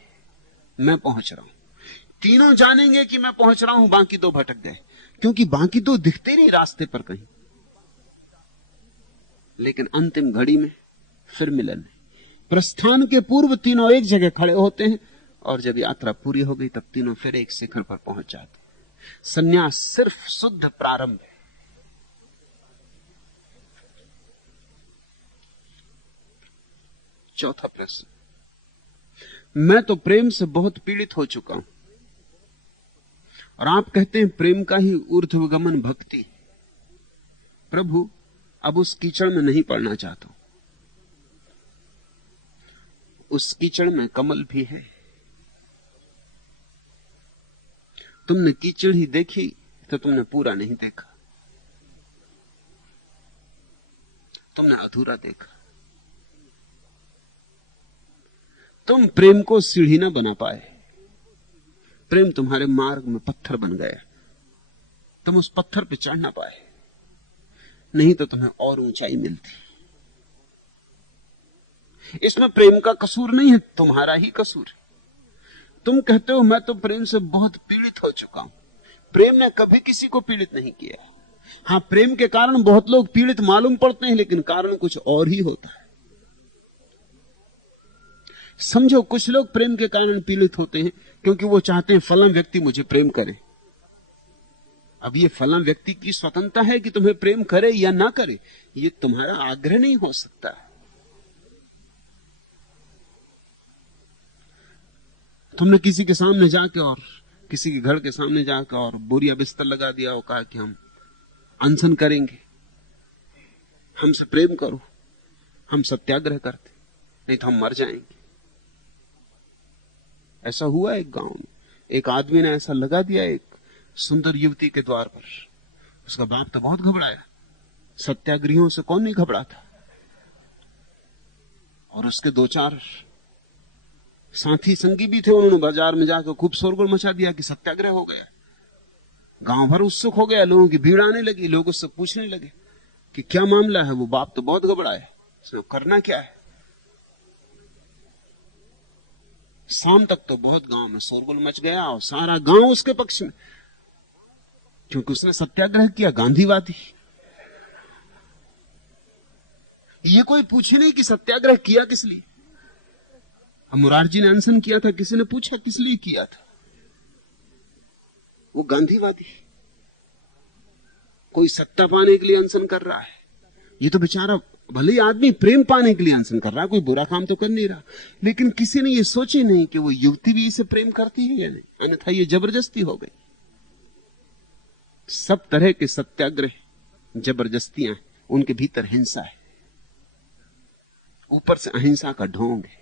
मैं पहुंच रहा हूं। तीनों जानेंगे कि मैं पहुंच रहा हूं, बाकी दो भटक गए, क्योंकि बाकी दो दिखते नहीं रास्ते पर कहीं। लेकिन अंतिम घड़ी में फिर मिलन है। प्रस्थान के पूर्व तीनों एक जगह खड़े होते हैं और जब यात्रा पूरी हो गई तब तीनों फिर एक शिखर पर पहुंच जाते हैं। संन्यास सिर्फ शुद्ध प्रारंभ है। चौथा प्रश्न, मैं तो प्रेम से बहुत पीड़ित हो चुका हूं और आप कहते हैं प्रेम का ही ऊर्ध्वगमन भक्ति। प्रभु, अब उस कीचड़ में नहीं पड़ना चाहता हूं। उस कीचड़ में कमल भी है। तुमने कीचड़ ही देखी तो तुमने पूरा नहीं देखा, तुमने अधूरा देखा। तुम प्रेम को सीढ़ी ना बना पाए, प्रेम तुम्हारे मार्ग में पत्थर बन गया, तुम उस पत्थर पे चढ़ ना पाए, नहीं तो तुम्हें और ऊंचाई मिलती। इसमें प्रेम का कसूर नहीं है, तुम्हारा ही कसूर है। तुम कहते हो मैं तो प्रेम से बहुत पीड़ित हो चुका हूं। प्रेम ने कभी किसी को पीड़ित नहीं किया। हां, प्रेम के कारण बहुत लोग पीड़ित मालूम पड़ते हैं, लेकिन कारण कुछ और ही होता है। समझो, कुछ लोग प्रेम के कारण पीड़ित होते हैं क्योंकि वो चाहते हैं फलां व्यक्ति मुझे प्रेम करे। अब ये फलां व्यक्ति की स्वतंत्रता है कि तुम्हें प्रेम करे या ना करे, ये तुम्हारा आग्रह नहीं हो सकता। तुमने किसी के सामने जाके और किसी के घर के सामने जाकर और बोरिया बिस्तर लगा दिया और कहा कि हम अनशन करेंगे, हमसे प्रेम करो, हम सत्याग्रह करते, नहीं तो हम मर जाएंगे। ऐसा हुआ एक गांव में, एक आदमी ने ऐसा लगा दिया एक सुंदर युवती के द्वार पर। उसका बाप तो बहुत घबराया, सत्याग्रहियों से कौन नहीं घबराता। और उसके दो चार साथी संगी भी थे, उन्होंने बाजार में जाकर खूब शोरगुल मचा दिया कि सत्याग्रह हो गया। गांव भर उत्सुक हो गया, लोगों की भीड़ आने लगी, लोग उससे पूछने लगे कि क्या मामला है। वो बाप तो बहुत घबराया, उसने करना क्या है। शाम तक तो बहुत गांव में शोरगुल मच गया और सारा गांव उसके पक्ष में, क्योंकि उसने सत्याग्रह किया, गांधीवादी। ये कोई पूछे नहीं कि सत्याग्रह किया किस लिए। मुरारजी ने अनशन किया था, किसी ने पूछा किस लिए किया था। वो गांधीवादी, कोई सत्ता पाने के लिए अनशन कर रहा है। ये तो बेचारा भले ही आदमी प्रेम पाने के लिए अनशन कर रहा है, कोई बुरा काम तो कर नहीं रहा, लेकिन किसी ने ये सोचे नहीं कि वो युवती भी इसे प्रेम करती है या नहीं, अन्यथा ये जबरदस्ती हो गई। सब तरह के सत्याग्रह जबरदस्तियां, उनके भीतर हिंसा है, ऊपर से अहिंसा का ढोंग है।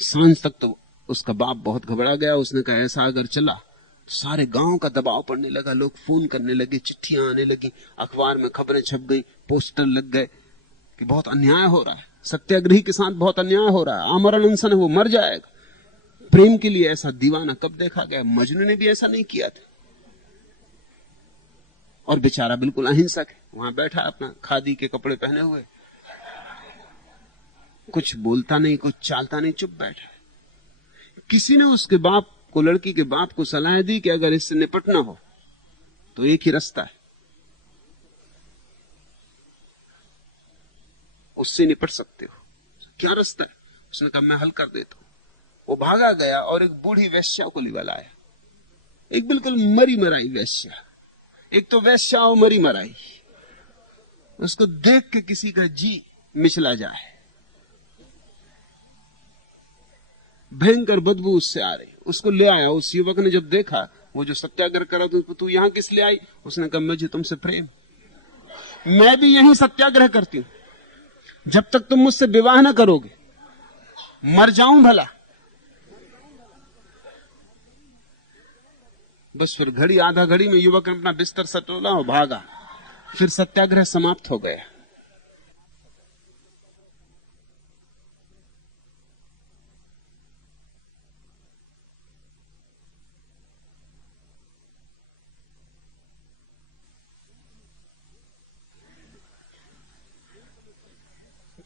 सांझ तक तो उसका बाप बहुत घबरा गया। उसने कहा ऐसा अगर चला तो सारे गांव का दबाव पड़ने लगा, लोग फोन करने लगे, चिट्ठियां आने लगी, अखबार में खबरें छप गई, पोस्टर लग गए कि बहुत अन्याय हो रहा है, सत्याग्रही के साथ बहुत अन्याय हो रहा है, आमरण अनशन है, वो मर जाएगा। प्रेम के लिए ऐसा दीवाना कब देखा गया। मजनू ने भी ऐसा नहीं किया था, और बेचारा बिल्कुल अहिंसक है, वहां बैठा अपना खादी के कपड़े पहने हुए, कुछ बोलता नहीं, कुछ चालता नहीं, चुप बैठा। किसी ने उसके बाप को, लड़की के बाप को सलाह दी कि अगर इससे निपटना हो तो एक ही रास्ता है, उससे निपट सकते हो। क्या रास्ता है? उसने कहा मैं हल कर देता हूं। वो भागा गया और एक बूढ़ी वेश्या को लिवा लाया, एक बिल्कुल मरी मराई वेश्या। एक तो वेश्या और मरी मराई, उसको देख के किसी का जी मिचला जाए, भयंकर बदबू उससे आ रही। उसको ले आया। उस युवक ने जब देखा वो जो सत्याग्रह करा, तो तू यहां किस लिए आई? उसने कहा मुझे तुमसे प्रेम, मैं भी यही सत्याग्रह करती हूं, जब तक तुम मुझसे विवाह ना करोगे मर जाऊं भला। बस फिर घड़ी आधा घड़ी में युवक ने अपना बिस्तर सटोला और भागा। फिर सत्याग्रह समाप्त हो गया।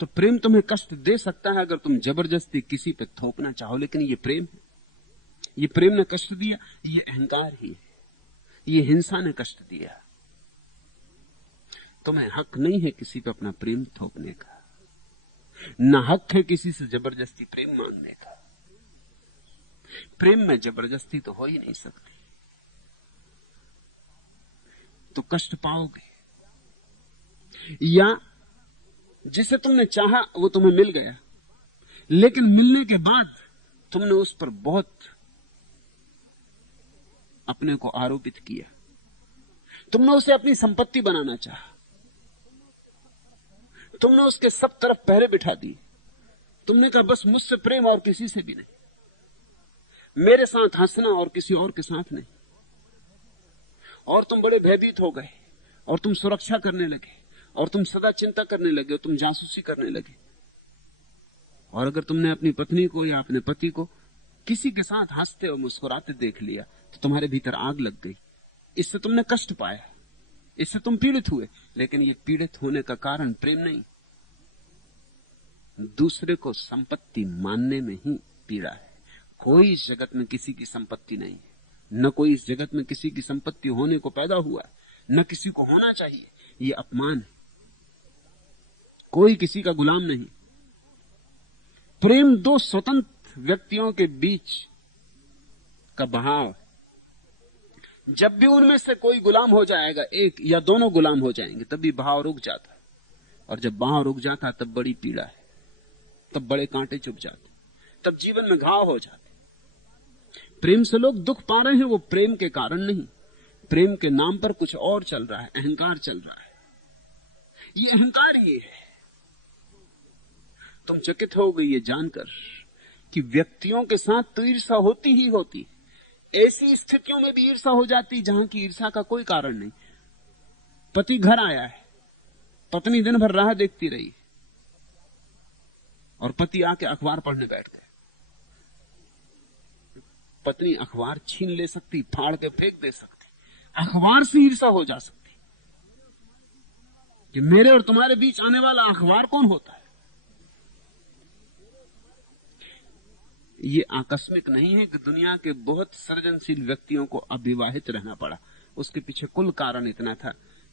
तो प्रेम तुम्हें कष्ट दे सकता है अगर तुम जबरदस्ती किसी पे थोपना चाहो, लेकिन ये प्रेम है, ये प्रेम ने कष्ट दिया, ये अहंकार ही है, ये हिंसा ने कष्ट दिया। तुम्हें हक नहीं है किसी पे अपना प्रेम थोपने का, न हक है किसी से जबरदस्ती प्रेम मांगने का। प्रेम में जबरदस्ती तो हो ही नहीं सकती, तो कष्ट पाओगे। या जिसे तुमने चाहा वो तुम्हें मिल गया, लेकिन मिलने के बाद तुमने उस पर बहुत अपने को आरोपित किया, तुमने उसे अपनी संपत्ति बनाना चाहा, तुमने उसके सब तरफ पहरे बिठा दी, तुमने कहा बस मुझसे प्रेम और किसी से भी नहीं, मेरे साथ हंसना और किसी और के साथ नहीं। और तुम बड़े भयभीत हो गए और तुम सुरक्षा करने लगे और तुम सदा चिंता करने लगे और तुम जासूसी करने लगे। और अगर तुमने अपनी पत्नी को या अपने पति को किसी के साथ हंसते और मुस्कुराते देख लिया तो तुम्हारे भीतर आग लग गई। इससे तुमने कष्ट पाया, इससे तुम पीड़ित हुए, लेकिन ये पीड़ित होने का कारण प्रेम नहीं, दूसरे को संपत्ति मानने में ही पीड़ा है। कोई इस जगत में किसी की संपत्ति नहीं है, न कोई इस जगत में किसी की संपत्ति होने को पैदा हुआ है, न किसी को होना चाहिए। ये अपमान है। कोई किसी का गुलाम नहीं। प्रेम दो स्वतंत्र व्यक्तियों के बीच का बहाव है। जब भी उनमें से कोई गुलाम हो जाएगा, एक या दोनों गुलाम हो जाएंगे, तभी बहाव रुक जाता है। और जब बहाव रुक जाता है तब बड़ी पीड़ा है, तब बड़े कांटे चुभ जाते, तब जीवन में घाव हो जाते। प्रेम से लोग दुख पा रहे हैं, वो प्रेम के कारण नहीं, प्रेम के नाम पर कुछ और चल रहा है, अहंकार चल रहा है। ये अहंकार ही है। तुम चकित हो गई ये जानकर कि व्यक्तियों के साथ तो ईर्ष्या होती ही होती, ऐसी स्थितियों में भी ईर्ष्या हो जाती जहां की ईर्ष्या का कोई कारण नहीं। पति घर आया है, पत्नी दिन भर राह देखती रही और पति आके अखबार पढ़ने बैठ गए। पत्नी अखबार छीन ले सकती, फाड़ के फेंक दे सकती, अखबार से ईर्ष्या हो जा सकती कि मेरे और तुम्हारे बीच आने वाला अखबार कौन होता है। ये आकस्मिक नहीं है कि दुनिया के बहुत सृजनशील व्यक्तियों को अविवाहित रहना पड़ा। उसके पीछे कुल कारण इतना था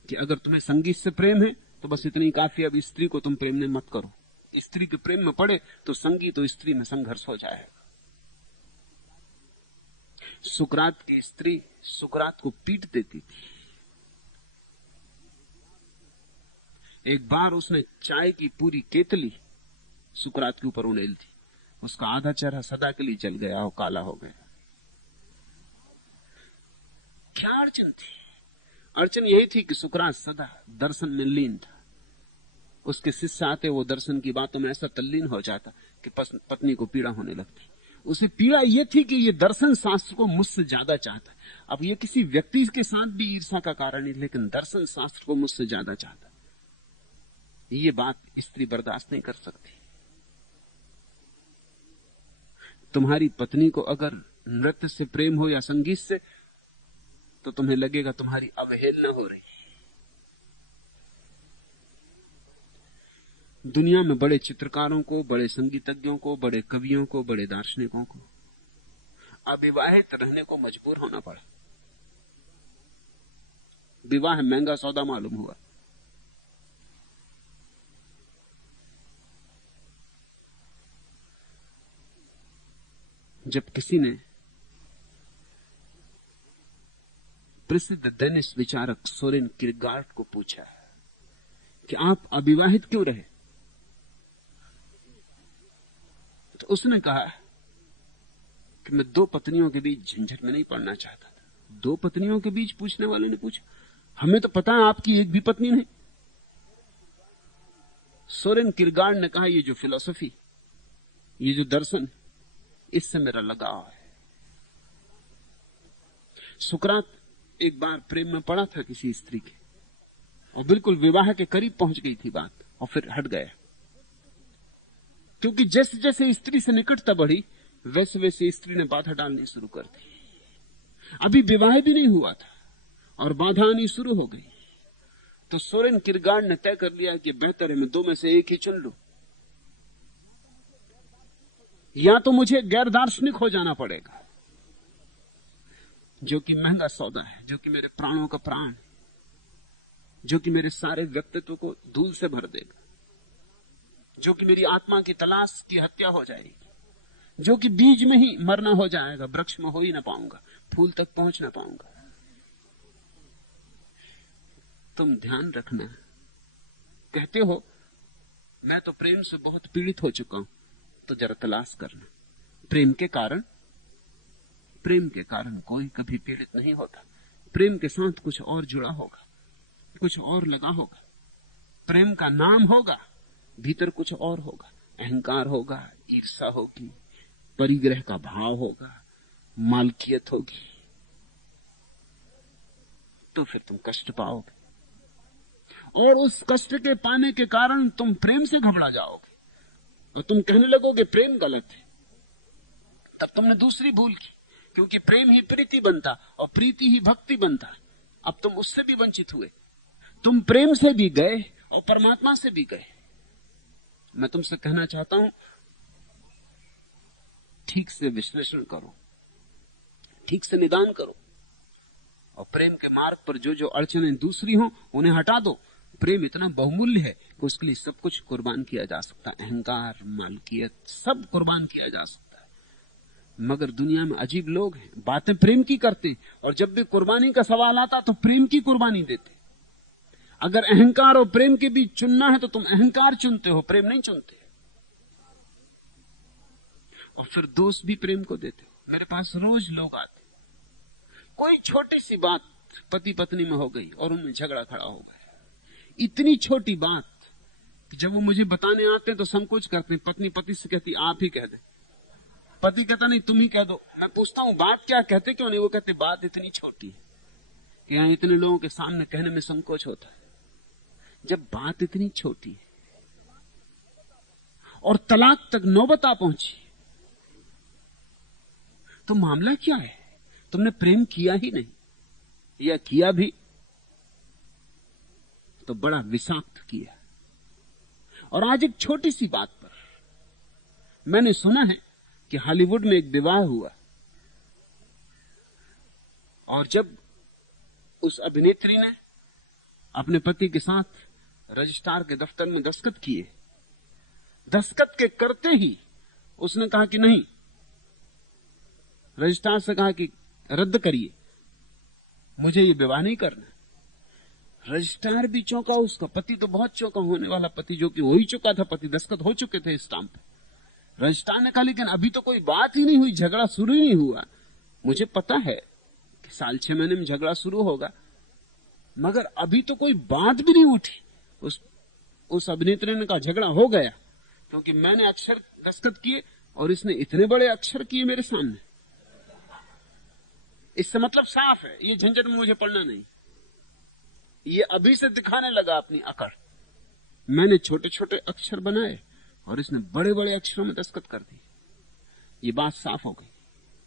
कि अगर तुम्हें संगीत से प्रेम है तो बस इतनी काफी, अब स्त्री को तुम प्रेम ने मत करो। स्त्री के प्रेम में पड़े तो संगीत और स्त्री में संघर्ष हो जाएगा। सुकरात की स्त्री सुकरात को पीट देती थी। एक बार उसने चाय की पूरी केतली सुकरात के ऊपर उड़ेल दी, उसका आधा चेहरा सदा के लिए जल गया और काला हो गया। क्या अड़चन थी? अड़चन यही थी कि सुकरात सदा दर्शन में लीन था। उसके शिष्य आते, वो दर्शन की बातों में ऐसा तल्लीन हो जाता कि पत्नी को पीड़ा होने लगती। उसे पीड़ा यह थी कि ये दर्शन शास्त्र को मुझसे ज्यादा चाहता। अब ये किसी व्यक्ति के साथ भी ईर्ष्या का कारण नहीं, लेकिन दर्शन शास्त्र को मुझसे ज्यादा चाहता। ये बात स्त्री बर्दाश्त नहीं कर सकती। तुम्हारी पत्नी को अगर नृत्य से प्रेम हो या संगीत से, तो तुम्हें लगेगा तुम्हारी अवहेलना हो रही। दुनिया में बड़े चित्रकारों को, बड़े संगीतज्ञों को, बड़े कवियों को, बड़े दार्शनिकों को अविवाहित रहने को मजबूर होना पड़ा। विवाह महंगा सौदा मालूम हुआ। जब किसी ने प्रसिद्ध डेनिश विचारक सोरेन किरगार्ड को पूछा कि आप अविवाहित क्यों रहे, तो उसने कहा कि मैं दो पत्नियों के बीच झंझट में नहीं पड़ना चाहता था। दो पत्नियों के बीच? पूछने वाले ने पूछा। हमें तो पता है आपकी एक भी पत्नी नहीं। सोरेन किरगार्ड ने कहा, ये जो फिलॉसफी, ये जो दर्शन, इससे मेरा लगाव है। सुकरात एक बार प्रेम में पड़ा था किसी स्त्री के, और बिल्कुल विवाह के करीब पहुंच गई थी बात, और फिर हट गया। क्योंकि जैसे जैसे स्त्री से निकटता बढ़ी, वैसे वैसे स्त्री ने बाधा डालनी शुरू कर दी। अभी विवाह भी नहीं हुआ था और बाधा आनी शुरू हो गई। तो सोरेन किरगार्ड ने तय कर लिया कि बेहतर है मैं दो में से एक ही चुन लूं। या तो मुझे गैर दार्शनिक हो जाना पड़ेगा, जो कि महंगा सौदा है, जो कि मेरे प्राणों का प्राण, जो कि मेरे सारे व्यक्तित्व को धूल से भर देगा, जो कि मेरी आत्मा की तलाश की हत्या हो जाएगी, जो कि बीज में ही मरना हो जाएगा, वृक्ष में हो ही ना पाऊंगा, फूल तक पहुंच ना पाऊंगा। तुम ध्यान रखना, कहते हो मैं तो प्रेम से बहुत पीड़ित हो चुका हूं, तो जरा तलाश करना, प्रेम के कारण कोई कभी पीड़ित नहीं होता। प्रेम के साथ कुछ और जुड़ा होगा, कुछ और लगा होगा, प्रेम का नाम होगा, भीतर कुछ और होगा, अहंकार होगा, ईर्ष्या होगी, परिग्रह का भाव होगा, मालकियत होगी, तो फिर तुम कष्ट पाओगे, और उस कष्ट के पाने के कारण तुम प्रेम से घबरा जाओगे और तुम कहने लगोगे प्रेम गलत है। तब तुमने दूसरी भूल की, क्योंकि प्रेम ही प्रीति बनता और प्रीति ही भक्ति बनता। अब तुम उससे भी वंचित हुए, तुम प्रेम से भी गए और परमात्मा से भी गए। मैं तुमसे कहना चाहता हूं, ठीक से विश्लेषण करो, ठीक से निदान करो, और प्रेम के मार्ग पर जो जो अड़चनें दूसरी हो उन्हें हटा दो। प्रेम इतना बहुमूल्य है कि उसके लिए सब कुछ कुर्बान किया जा सकता है, अहंकार, मालकियत, सब कुर्बान किया जा सकता है। मगर दुनिया में अजीब लोग हैं, बातें प्रेम की करते, और जब भी कुर्बानी का सवाल आता तो प्रेम की कुर्बानी देते। अगर अहंकार और प्रेम के बीच चुनना है तो तुम अहंकार चुनते हो, प्रेम नहीं चुनते, और फिर दोष भी प्रेम को देते हो। मेरे पास रोज लोग आते, कोई छोटी सी बात पति पत्नी में हो गई और उनमें झगड़ा खड़ा हो गया, इतनी छोटी बात कि जब वो मुझे बताने आते हैं तो संकोच करते हैं। पत्नी पति से कहती आप ही कह दे, पति कहता नहीं तुम ही कह दो। मैं पूछता हूं बात क्या, कहते क्यों नहीं? वो कहते बात इतनी छोटी है कि यहां इतने लोगों के सामने कहने में संकोच होता है। जब बात इतनी छोटी है और तलाक तक नौबत आ पहुंची, तो मामला क्या है? तुमने प्रेम किया ही नहीं, या किया भी तो बड़ा विषाक्त किया। और आज एक छोटी सी बात पर मैंने सुना है कि हॉलीवुड में एक विवाह हुआ, और जब उस अभिनेत्री ने अपने पति के साथ रजिस्ट्रार के दफ्तर में दस्तखत किए, दस्तखत के करते ही उसने कहा कि नहीं, रजिस्ट्रार से कहा कि रद्द करिए, मुझे ये विवाह नहीं करना। रजिस्ट्रार भी चौंका, उसका पति तो बहुत चौंका, होने वाला पति जो कि हो ही चुका था, पति दस्तखत हो चुके थे स्टाम्प पे। रजिस्ट्रार ने कहा लेकिन अभी तो कोई बात ही नहीं हुई, झगड़ा शुरू ही नहीं हुआ। मुझे पता है कि 6 महीने में झगड़ा शुरू होगा, मगर अभी तो कोई बात भी नहीं उठी। उस अभिनेत्री ने कहा झगड़ा हो गया, क्योंकि मैंने अक्षर दस्तखत किए और इसने इतने बड़े अक्षर किए मेरे सामने। इससे मतलब साफ है, ये झंझट में मुझे पढ़ना नहीं। ये अभी से दिखाने लगा अपनी अकड़। मैंने छोटे छोटे अक्षर बनाए और इसने बड़े बड़े अक्षरों में दस्तखत कर दी। ये बात साफ हो गई,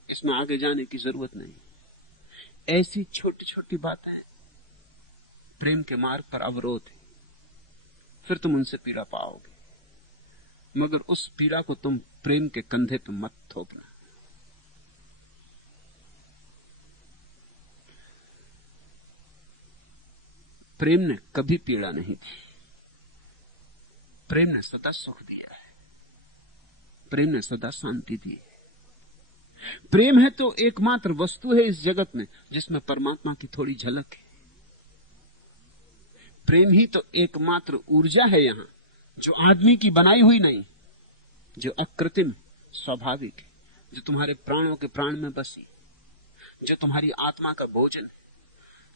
इसमें आगे जाने की जरूरत नहीं। ऐसी छोटी छोटी बातें प्रेम के मार्ग पर अवरोध है, फिर तुम उनसे पीड़ा पाओगे, मगर उस पीड़ा को तुम प्रेम के कंधे पर मत थोपना। प्रेम ने कभी पीड़ा नहीं दी, प्रेम ने सदा सुख दिया है, प्रेम ने सदा शांति दी है। प्रेम है तो एकमात्र वस्तु है इस जगत में जिसमें परमात्मा की थोड़ी झलक है। प्रेम ही तो एकमात्र ऊर्जा है यहां, जो आदमी की बनाई हुई नहीं, जो अकृत्रिम स्वाभाविक है, जो तुम्हारे प्राणों के प्राण में बसी, जो तुम्हारी आत्मा का भोजन है।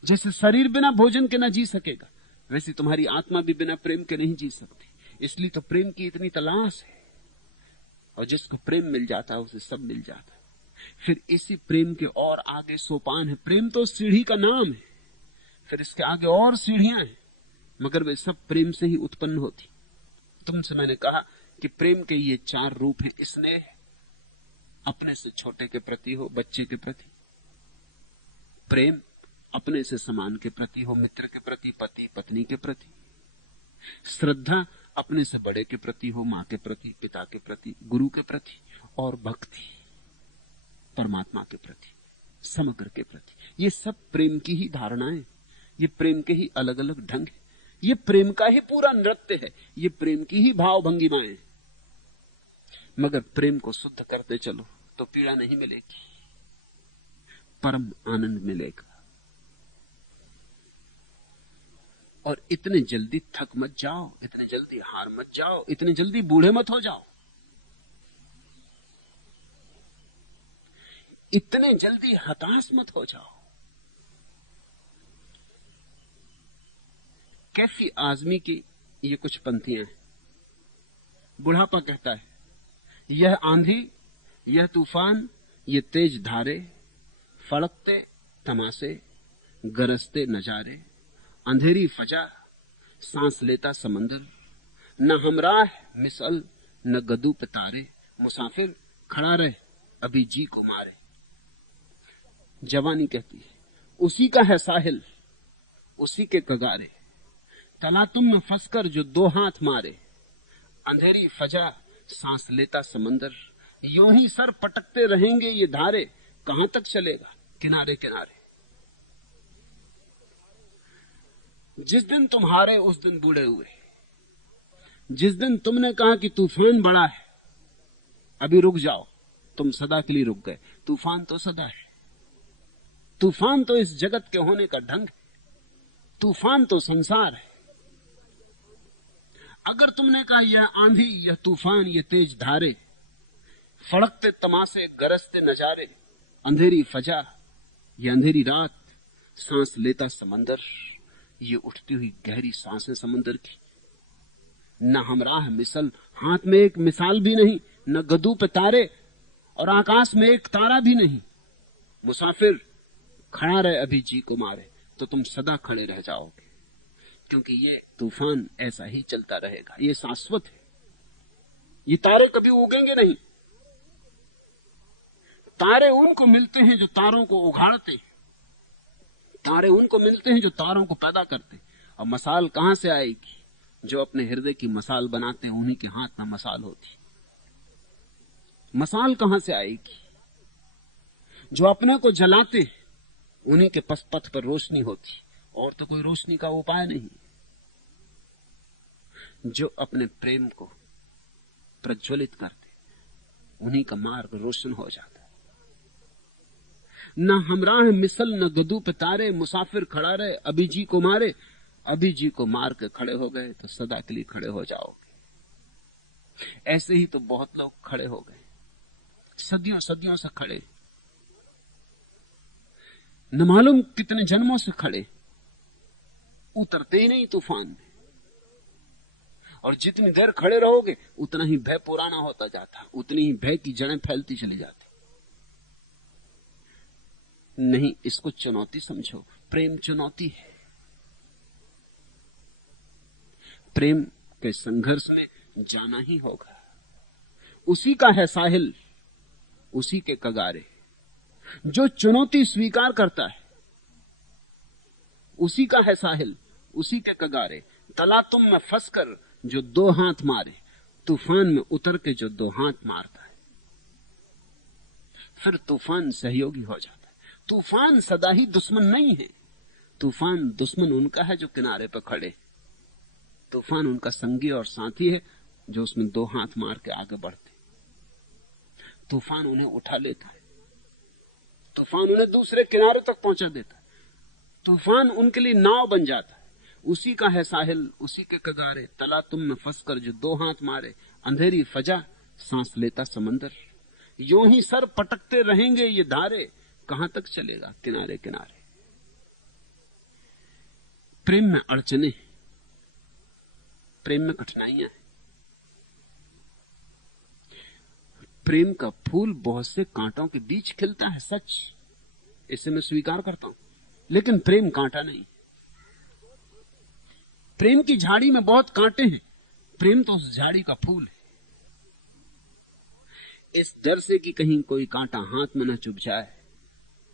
जैसे शरीर बिना भोजन के ना जी सकेगा, वैसे तुम्हारी आत्मा भी बिना प्रेम के नहीं जी सकती। इसलिए तो प्रेम की इतनी तलाश है, और जिसको प्रेम मिल जाता है उसे सब मिल जाता है। फिर इसी प्रेम के और आगे सोपान है। प्रेम तो सीढ़ी का नाम है, फिर इसके आगे और सीढ़ियां हैं, मगर वे सब प्रेम से ही उत्पन्न होती। तुमसे मैंने कहा कि प्रेम के ये 4 रूप हैं। स्नेह, अपने से छोटे के प्रति हो, बच्चे के प्रति। प्रेम, अपने से समान के प्रति हो, मित्र के प्रति, पति पत्नी के प्रति। श्रद्धा, अपने से बड़े के प्रति हो, मां के प्रति, पिता के प्रति, गुरु के प्रति। और भक्ति, परमात्मा के प्रति, समग्र के प्रति। ये सब प्रेम की ही धारणाएं। ये प्रेम के ही अलग अलग ढंग है, ये प्रेम का ही पूरा नृत्य है, ये प्रेम की ही भाव भंगिमाएं। मगर प्रेम को शुद्ध करते चलो तो पीड़ा नहीं मिलेगी, परम आनंद मिलेगा। और इतने जल्दी थक मत जाओ, इतने जल्दी हार मत जाओ, इतने जल्दी बूढ़े मत हो जाओ, इतने जल्दी हताश मत हो जाओ। कैफी आजमी की ये कुछ पंक्तियां हैं। बुढ़ापा कहता है, यह आंधी, यह तूफान, ये तेज धारे, फड़कते तमाशे, गरजते नजारे, अंधेरी फजा, सांस लेता समंदर, न हमराह मिसल, न गदू पे तारे, मुसाफिर खड़ा रहे अभी जी को मारे। जवानी कहती है, उसी का है साहिल, उसी के कगारे, तला तुम में फंसकर जो दो हाथ मारे, अंधेरी फजा, सांस लेता समंदर, यूं ही सर पटकते रहेंगे ये धारे, कहां तक चलेगा किनारे किनारे। जिस दिन तुम हारे उस दिन बूढ़े हुए, जिस दिन तुमने कहा कि तूफान बड़ा है अभी रुक जाओ, तुम सदा के लिए रुक गए। तूफान तो सदा है, तूफान तो इस जगत के होने का ढंग है, तूफान तो संसार है। अगर तुमने कहा यह आंधी, यह तूफान, ये तेज धारे, फड़कते तमाशे, गरजते नजारे, अंधेरी फजा, ये अंधेरी रात, सांस लेता समंदर, ये उठती हुई गहरी सांसें समंदर की, न हमराह मिसल, हाथ में एक मिसाल भी नहीं, न गदू पे तारे और आकाश में एक तारा भी नहीं, मुसाफिर खड़ा रहे अभी जी को मारे, तो तुम सदा खड़े रह जाओगे, क्योंकि ये तूफान ऐसा ही चलता रहेगा, ये शाश्वत है। ये तारे कभी उगेंगे नहीं। तारे उनको मिलते हैं जो तारों को उघाड़ते, तारे उनको मिलते हैं जो तारों को पैदा करते। और मसाल कहां से आएगी? जो अपने हृदय की मसाल बनाते हैं उन्हीं के हाथ में मसाल होती। मसाल कहां से आएगी? जो अपने को जलाते उन्हीं के पथ पर रोशनी होती, और तो कोई रोशनी का उपाय नहीं। जो अपने प्रेम को प्रज्वलित करते उन्हीं का मार्ग रोशन हो जाता है। न हमराह मिसल, न गदू पे तारे, मुसाफिर खड़ा रहे अभी जी को मारे। अभी जी को मार के खड़े हो गए तो सदा के लिए खड़े हो जाओगे। ऐसे ही तो बहुत लोग खड़े हो गए, सदियों सदियों से खड़े, न मालूम कितने जन्मों से खड़े, उतरते ही नहीं तूफान में। और जितनी देर खड़े रहोगे उतना ही भय पुराना होता जाता, उतनी ही भय की जड़ें फैलती चली जाती। नहीं, इसको चुनौती समझो। प्रेम चुनौती है। प्रेम के संघर्ष में जाना ही होगा। उसी का है साहिल, उसी के कगारे। जो चुनौती स्वीकार करता है उसी का है साहिल, उसी के कगारे। तला तुम में फंसकर जो दो हाथ मारे, तूफान में उतर के जो दो हाथ मारता है, फिर तूफान सहयोगी हो जाता है। तूफान सदा ही दुश्मन नहीं है। तूफान दुश्मन उनका है जो किनारे पर खड़े। तूफान उनका संगी और साथी है जो उसमें दो हाथ मार के आगे बढ़ते। तूफान उन्हें उठा लेता है, तूफान उन्हें दूसरे किनारे तक पहुंचा देता है। तूफान उनके लिए नाव बन जाता है। उसी का है साहिल, उसी के कगारे। तला तुम में फंसकर जो दो हाथ मारे, अंधेरी फजा, सांस लेता समंदर। यूं ही सर पटकते रहेंगे ये धारे, कहां तक चलेगा किनारे किनारे। प्रेम में अड़चने, प्रेम में कठिनाइयां हैं। प्रेम का फूल बहुत से कांटों के बीच खिलता है, सच, इसे मैं स्वीकार करता हूं। लेकिन प्रेम कांटा नहीं। प्रेम की झाड़ी में बहुत कांटे हैं, प्रेम तो उस झाड़ी का फूल है। इस डर से कि कहीं कोई कांटा हाथ में न चुभ जाए,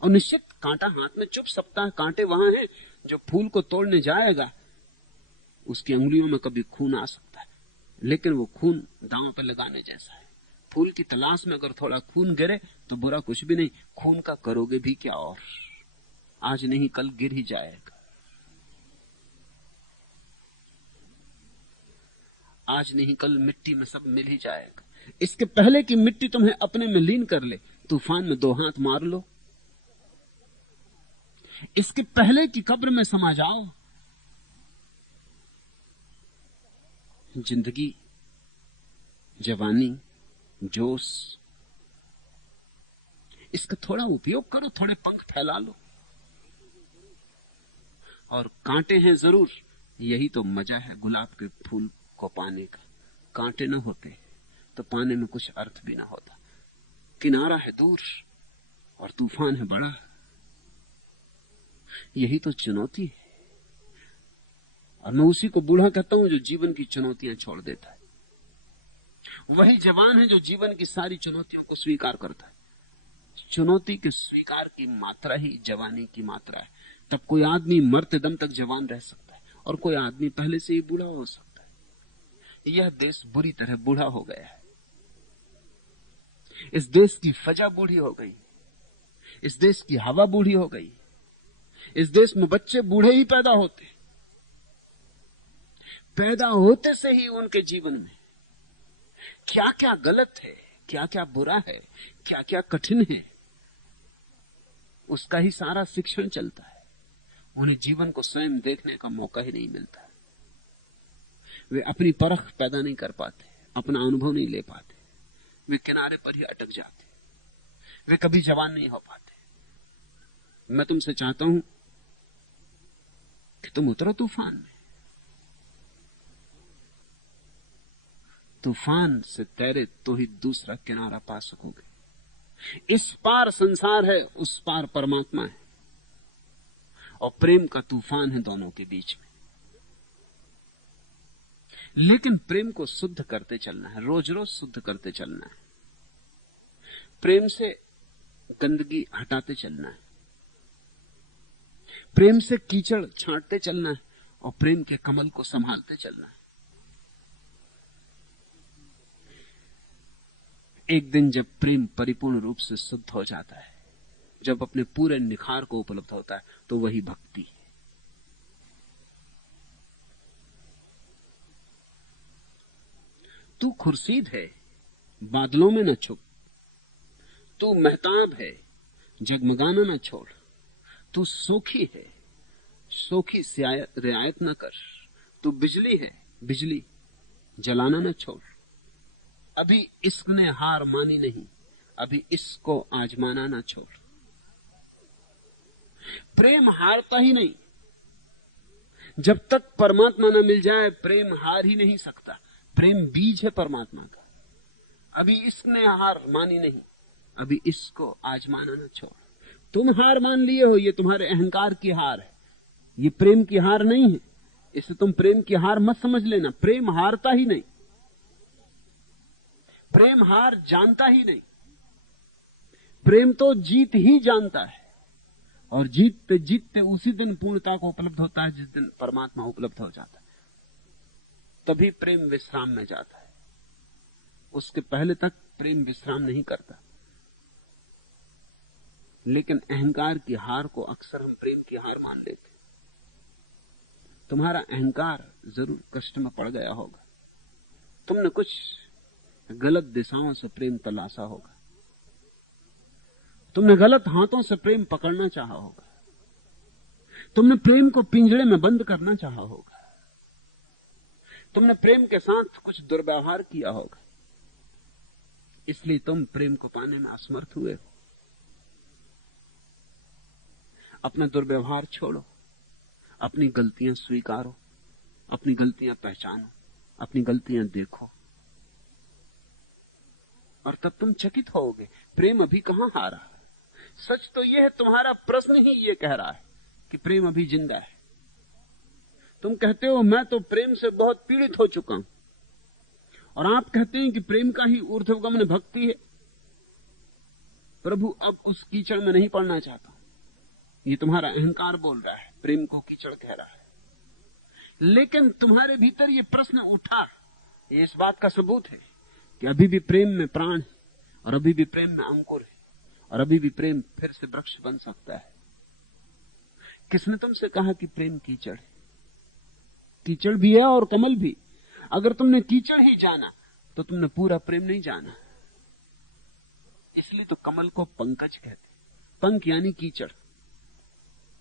और निश्चित कांटा हाथ में चुभ सकता है। कांटे वहां हैं। जो फूल को तोड़ने जाएगा उसकी उंगलियों में कभी खून आ सकता है, लेकिन वो खून दांव पर लगाने जैसा है। फूल की तलाश में अगर थोड़ा खून गिरे तो बुरा कुछ भी नहीं। खून का करोगे भी क्या, और आज नहीं कल गिर ही जाएगा। आज नहीं कल मिट्टी में सब मिल ही जाएगा। इसके पहले कि मिट्टी तुम्हें अपने में लीन कर ले, तूफान में 2 हाथ मार लो। इसके पहले कि कब्र में समा जाओ, जिंदगी, जवानी, जोश, इसका थोड़ा उपयोग करो, थोड़े पंख फैला लो। और कांटे हैं जरूर, यही तो मजा है गुलाब के फूल को पाने का। कांटे न होते तो पाने में कुछ अर्थ भी ना होता। किनारा है दूर और तूफान है बड़ा, यही तो चुनौती है। और मैं उसी को बूढ़ा कहता हूं जो जीवन की चुनौतियां छोड़ देता है। वही जवान है जो जीवन की सारी चुनौतियों को स्वीकार करता है। चुनौती के स्वीकार की मात्रा ही जवानी की मात्रा है। तब कोई आदमी मरते दम तक जवान रह सकता है और कोई आदमी पहले से ही बूढ़ा हो सकता है। यह देश बुरी तरह बूढ़ा हो गया है। इस देश की फजा बूढ़ी हो गई, इस देश की हवा बूढ़ी हो गई, इस देश में बच्चे बूढ़े ही पैदा होते। पैदा होते से ही उनके जीवन में क्या क्या गलत है, क्या क्या बुरा है, क्या क्या कठिन है, उसका ही सारा शिक्षण चलता है। उन्हें जीवन को स्वयं देखने का मौका ही नहीं मिलता। वे अपनी परख पैदा नहीं कर पाते, अपना अनुभव नहीं ले पाते। वे किनारे पर ही अटक जाते, वे कभी जवान नहीं हो पाते। मैं तुमसे चाहता हूं कि तुम उतरो तूफान में, तूफान से तैरे तो ही दूसरा किनारा पा सकोगे। इस पार संसार है, उस पार परमात्मा है, और प्रेम का तूफान है दोनों के बीच में। लेकिन प्रेम को शुद्ध करते चलना है, रोज रोज शुद्ध करते चलना है। प्रेम से गंदगी हटाते चलना है, प्रेम से कीचड़ छांटते चलना है, और प्रेम के कमल को संभालते चलना है। एक दिन जब प्रेम परिपूर्ण रूप से शुद्ध हो जाता है, जब अपने पूरे निखार को उपलब्ध होता है, तो वही भक्ति है। तू खुर्शीद है, बादलों में न छुप। तू महताब है, जगमगाना न छोड़। तू सोखी है, सोखी से रियायत न कर। तू बिजली है, बिजली जलाना न छोड़। अभी इश्क ने हार मानी नहीं, अभी इसको आजमाना न छोड़। प्रेम हारता ही नहीं। जब तक परमात्मा न मिल जाए, प्रेम हार ही नहीं सकता। प्रेम बीज है परमात्मा का। अभी इसने हार मानी नहीं, अभी इसको आजमाना न छोड़। तुम हार मान लिए हो, ये तुम्हारे अहंकार की हार है, ये प्रेम की हार नहीं है। इसे तुम प्रेम की हार मत समझ लेना। प्रेम हारता ही नहीं, प्रेम हार जानता ही नहीं। प्रेम तो जीत ही जानता है, और जीतते जीतते उसी दिन पूर्णता को उपलब्ध होता है जिस दिन परमात्मा उपलब्ध हो जाता है। तभी प्रेम विश्राम में जाता है। उसके पहले तक प्रेम विश्राम नहीं करता। लेकिन अहंकार की हार को अक्सर हम प्रेम की हार मान लेते। तुम्हारा अहंकार जरूर कष्ट में पड़ गया होगा। तुमने कुछ गलत दिशाओं से प्रेम तलाशा होगा, तुमने गलत हाथों से प्रेम पकड़ना चाहा होगा, तुमने प्रेम को पिंजड़े में बंद करना चाहा होगा, तुमने प्रेम के साथ कुछ दुर्व्यवहार किया होगा, इसलिए तुम प्रेम को पाने में असमर्थ हुए हो। अपना दुर्व्यवहार छोड़ो, अपनी गलतियां स्वीकारो, अपनी गलतियां पहचानो, अपनी गलतियां देखो, और तब तुम चकित होगे प्रेम अभी कहां हारा। सच तो यह है, तुम्हारा प्रश्न ही यह कह रहा है कि प्रेम अभी जिंदा है। तुम कहते हो मैं तो प्रेम से बहुत पीड़ित हो चुका हूं, और आप कहते हैं कि प्रेम का ही ऊर्ध्वगमन भक्ति है। प्रभु अब उस कीचड़ में नहीं पड़ना चाहता। ये तुम्हारा अहंकार बोल रहा है, प्रेम को कीचड़ कह रहा है। लेकिन तुम्हारे भीतर ये प्रश्न उठा, ये इस बात का सबूत है कि अभी भी प्रेम में प्राण है, और अभी भी प्रेम में अंकुर है, और अभी भी प्रेम फिर से वृक्ष बन सकता है। किसने तुमसे कहा कि प्रेम कीचड़ है? कीचड़ भी है और कमल भी। अगर तुमने कीचड़ ही जाना तो तुमने पूरा प्रेम नहीं जाना। इसलिए तो कमल को पंकज कहते। पंक यानी कीचड़,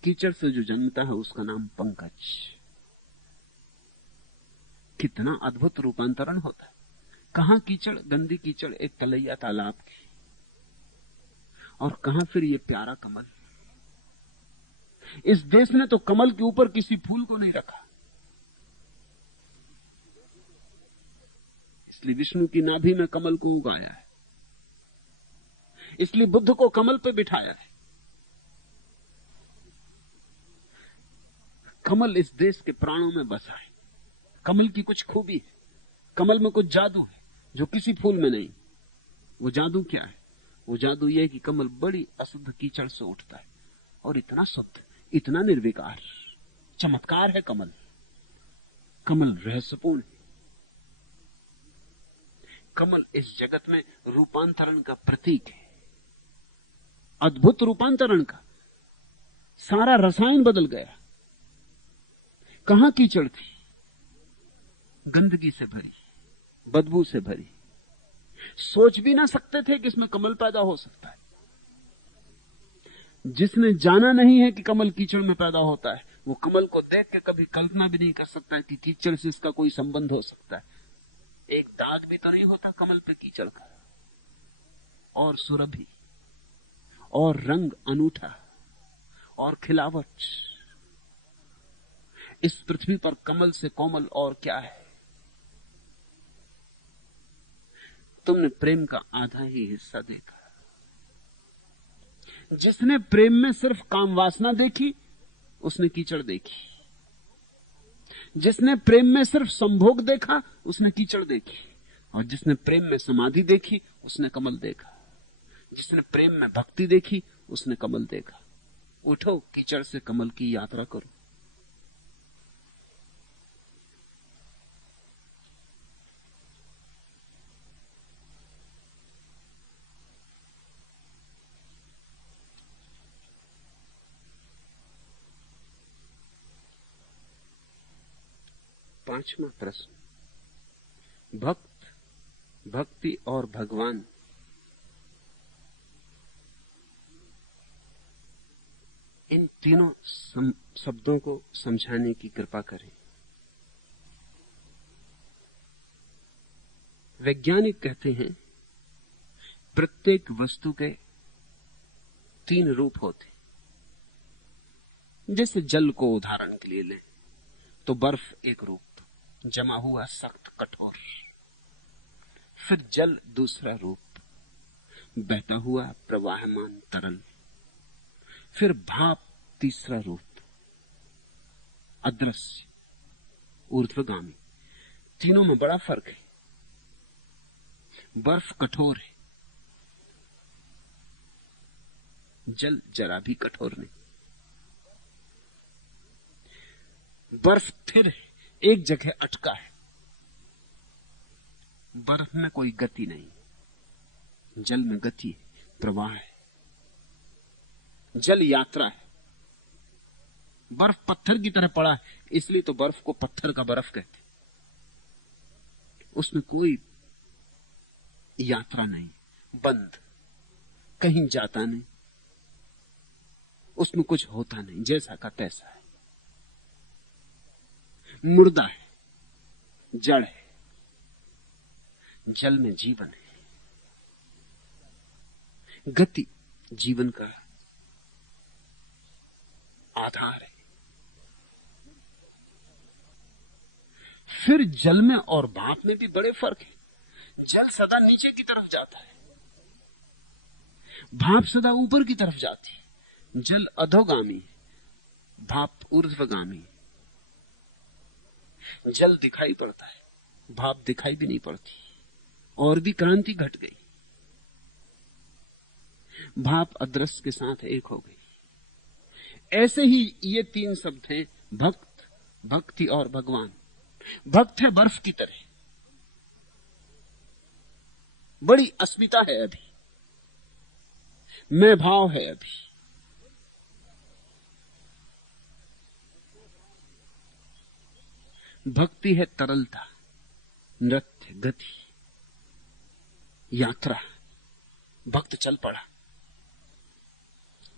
कीचड़ से जो जन्मता है उसका नाम पंकज। कितना अद्भुत रूपांतरण होता है। कहां कीचड़, गंदी कीचड़ एक तलैया तालाब की, और कहां फिर ये प्यारा कमल। इस देश ने तो कमल के ऊपर किसी फूल को नहीं रखा, इसलिए विष्णु की नाभि में कमल को उगाया है, इसलिए बुद्ध को कमल पे बिठाया है। कमल इस देश के प्राणों में बसा है। कमल की कुछ खूबी है, कमल में कुछ जादू है जो किसी फूल में नहीं। वो जादू क्या है? वो जादू यह है कि कमल बड़ी अशुद्ध कीचड़ से उठता है और इतना शुद्ध, इतना निर्विकार, चमत्कार है कमल। कमल रहस्यपूर्ण है। कमल इस जगत में रूपांतरण का प्रतीक है, अद्भुत रूपांतरण का। सारा रसायन बदल गया। कहां कीचड़ थी? गंदगी से भरी, बदबू से भरी। सोच भी ना सकते थे कि इसमें कमल पैदा हो सकता है। जिसने जाना नहीं है कि कमल कीचड़ में पैदा होता है, वो कमल को देख के कभी कल्पना भी नहीं कर सकता कि कीचड़ से इसका कोई संबंध हो सकता है। एक दाग भी तो नहीं होता कमल पे कीचड़ का। और सुरभि, और रंग अनूठा, और खिलावट। इस पृथ्वी पर कमल से कोमल और क्या है? तुमने प्रेम का आधा ही हिस्सा देखा। जिसने प्रेम में सिर्फ काम वासना देखी उसने कीचड़ देखी। जिसने प्रेम में सिर्फ संभोग देखा उसने कीचड़ देखी। और जिसने प्रेम में समाधि देखी उसने कमल देखा। जिसने प्रेम में भक्ति देखी उसने कमल देखा। उठो, कीचड़ से कमल की यात्रा करो। पांचवा प्रश्न, भक्त, भक्ति और भगवान, इन तीनों शब्दों को समझाने की कृपा करें। वैज्ञानिक कहते हैं प्रत्येक वस्तु के तीन रूप होते। जैसे जल को उदाहरण के लिए लें तो बर्फ एक रूप, जमा हुआ सख्त कठोर। फिर जल दूसरा रूप, बहता हुआ प्रवाहमान तरल। फिर भाप तीसरा रूप, अदृश्य ऊर्ध्वगामी। तीनों में बड़ा फर्क है। बर्फ कठोर है, जल जरा भी कठोर नहीं। बर्फ फिर है, एक जगह अटका है। बर्फ में कोई गति नहीं, जल में गति है, प्रवाह है। जल यात्रा है। बर्फ पत्थर की तरह पड़ा है, इसलिए तो बर्फ को पत्थर का बर्फ कहते। उसमें कोई यात्रा नहीं, बंद, कहीं जाता नहीं, उसमें कुछ होता नहीं, जैसा का तैसा है। मुर्दा है, जड़ है। जल में जीवन है, गति जीवन का आधार है। फिर जल में और भाप में भी बड़े फर्क है। जल सदा नीचे की तरफ जाता है, भाप सदा ऊपर की तरफ जाती है। जल अधोगामी, भाप ऊर्ध्वगामी। जल दिखाई पड़ता है, भाप दिखाई भी नहीं पड़ती। और भी क्रांति घट गई, भाप अदृश्य के साथ एक हो गई। ऐसे ही ये तीन शब्द हैं, भक्त, भक्ति और भगवान। भक्त है बर्फ की तरह, बड़ी अस्मिता है अभी, मैं भाव है अभी। भक्ति है तरलता, नृत्य, गति, यात्रा। भक्त चल पड़ा।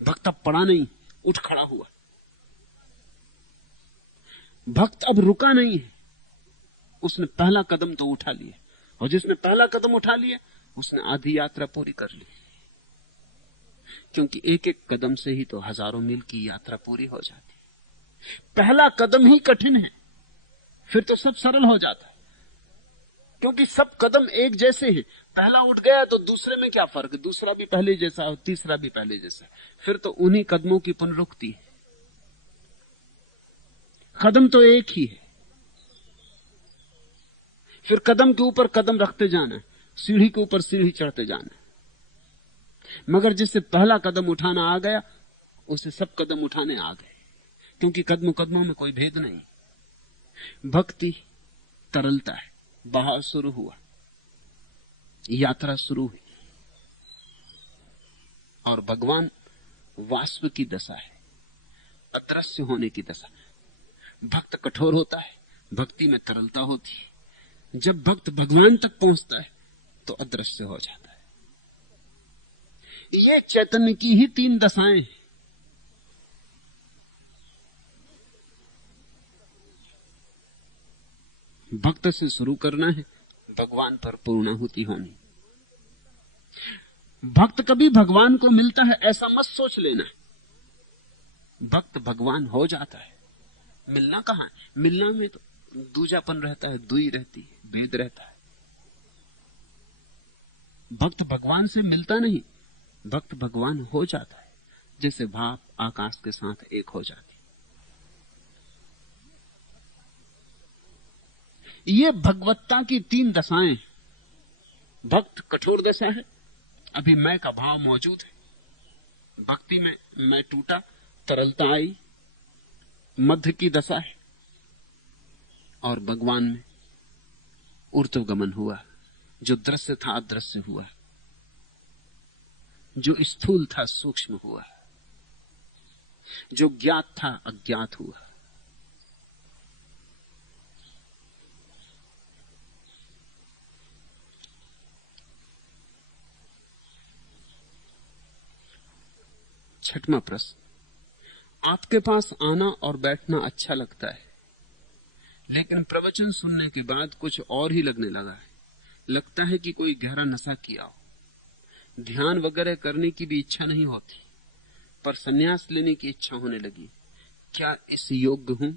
भक्त अब पड़ा नहीं, उठ खड़ा हुआ। भक्त अब रुका नहीं है, उसने पहला कदम तो उठा लिया, और जिसने पहला कदम उठा लिया उसने आधी यात्रा पूरी कर ली। क्योंकि एक एक कदम से ही तो हजारों मील की यात्रा पूरी हो जाती है। पहला कदम ही कठिन है, फिर तो सब सरल हो जाता है, क्योंकि सब कदम एक जैसे हैं। पहला उठ गया तो दूसरे में क्या फर्क, दूसरा भी पहले जैसा और तीसरा भी पहले जैसा, फिर तो उन्हीं कदमों की पुनरुक्ति है। कदम तो एक ही है, फिर कदम के ऊपर कदम रखते जाना, सीढ़ी के ऊपर सीढ़ी चढ़ते जाना। मगर जिससे पहला कदम उठाना आ गया उसे सब कदम उठाने आ गए, क्योंकि कदमों कदमों में कोई भेद नहीं। भक्ति तरलता है, बहाव शुरू हुआ, यात्रा शुरू हुई। और भगवान वाष्प की दशा है, अदृश्य होने की दशा। भक्त कठोर होता है, भक्ति में तरलता होती है। जब भक्त भगवान तक पहुंचता है तो अदृश्य हो जाता है। ये चैतन्य की ही तीन दशाएं हैं। भक्त से शुरू करना है, भगवान पर पूर्णाहुति होनी। भक्त कभी भगवान को मिलता है ऐसा मत सोच लेना। भक्त भगवान हो जाता है। मिलना कहां है? मिलना में तो दूजापन रहता है, दुई रहती है, भेद रहता है। भक्त भगवान से मिलता नहीं, भक्त भगवान हो जाता है, जैसे भाप आकाश के साथ एक हो जाती। ये भगवत्ता की तीन दशाएं। भक्त कठोर दशा है, अभी मैं का भाव मौजूद है। भक्ति में मैं टूटा, तरलता आई, मध्य की दशा है। और भगवान में ऊर्ध्वगमन हुआ, जो दृश्य था अदृश्य हुआ, जो स्थूल था सूक्ष्म हुआ, जो ज्ञात था अज्ञात हुआ। छठवां प्रश्न, आपके पास आना और बैठना अच्छा लगता है, लेकिन प्रवचन सुनने के बाद कुछ और ही लगने लगा है। लगता है कि कोई गहरा नशा किया हो। ध्यान वगैरह करने की भी इच्छा नहीं होती, पर संन्यास लेने की इच्छा होने लगी। क्या इस योग्य हूं?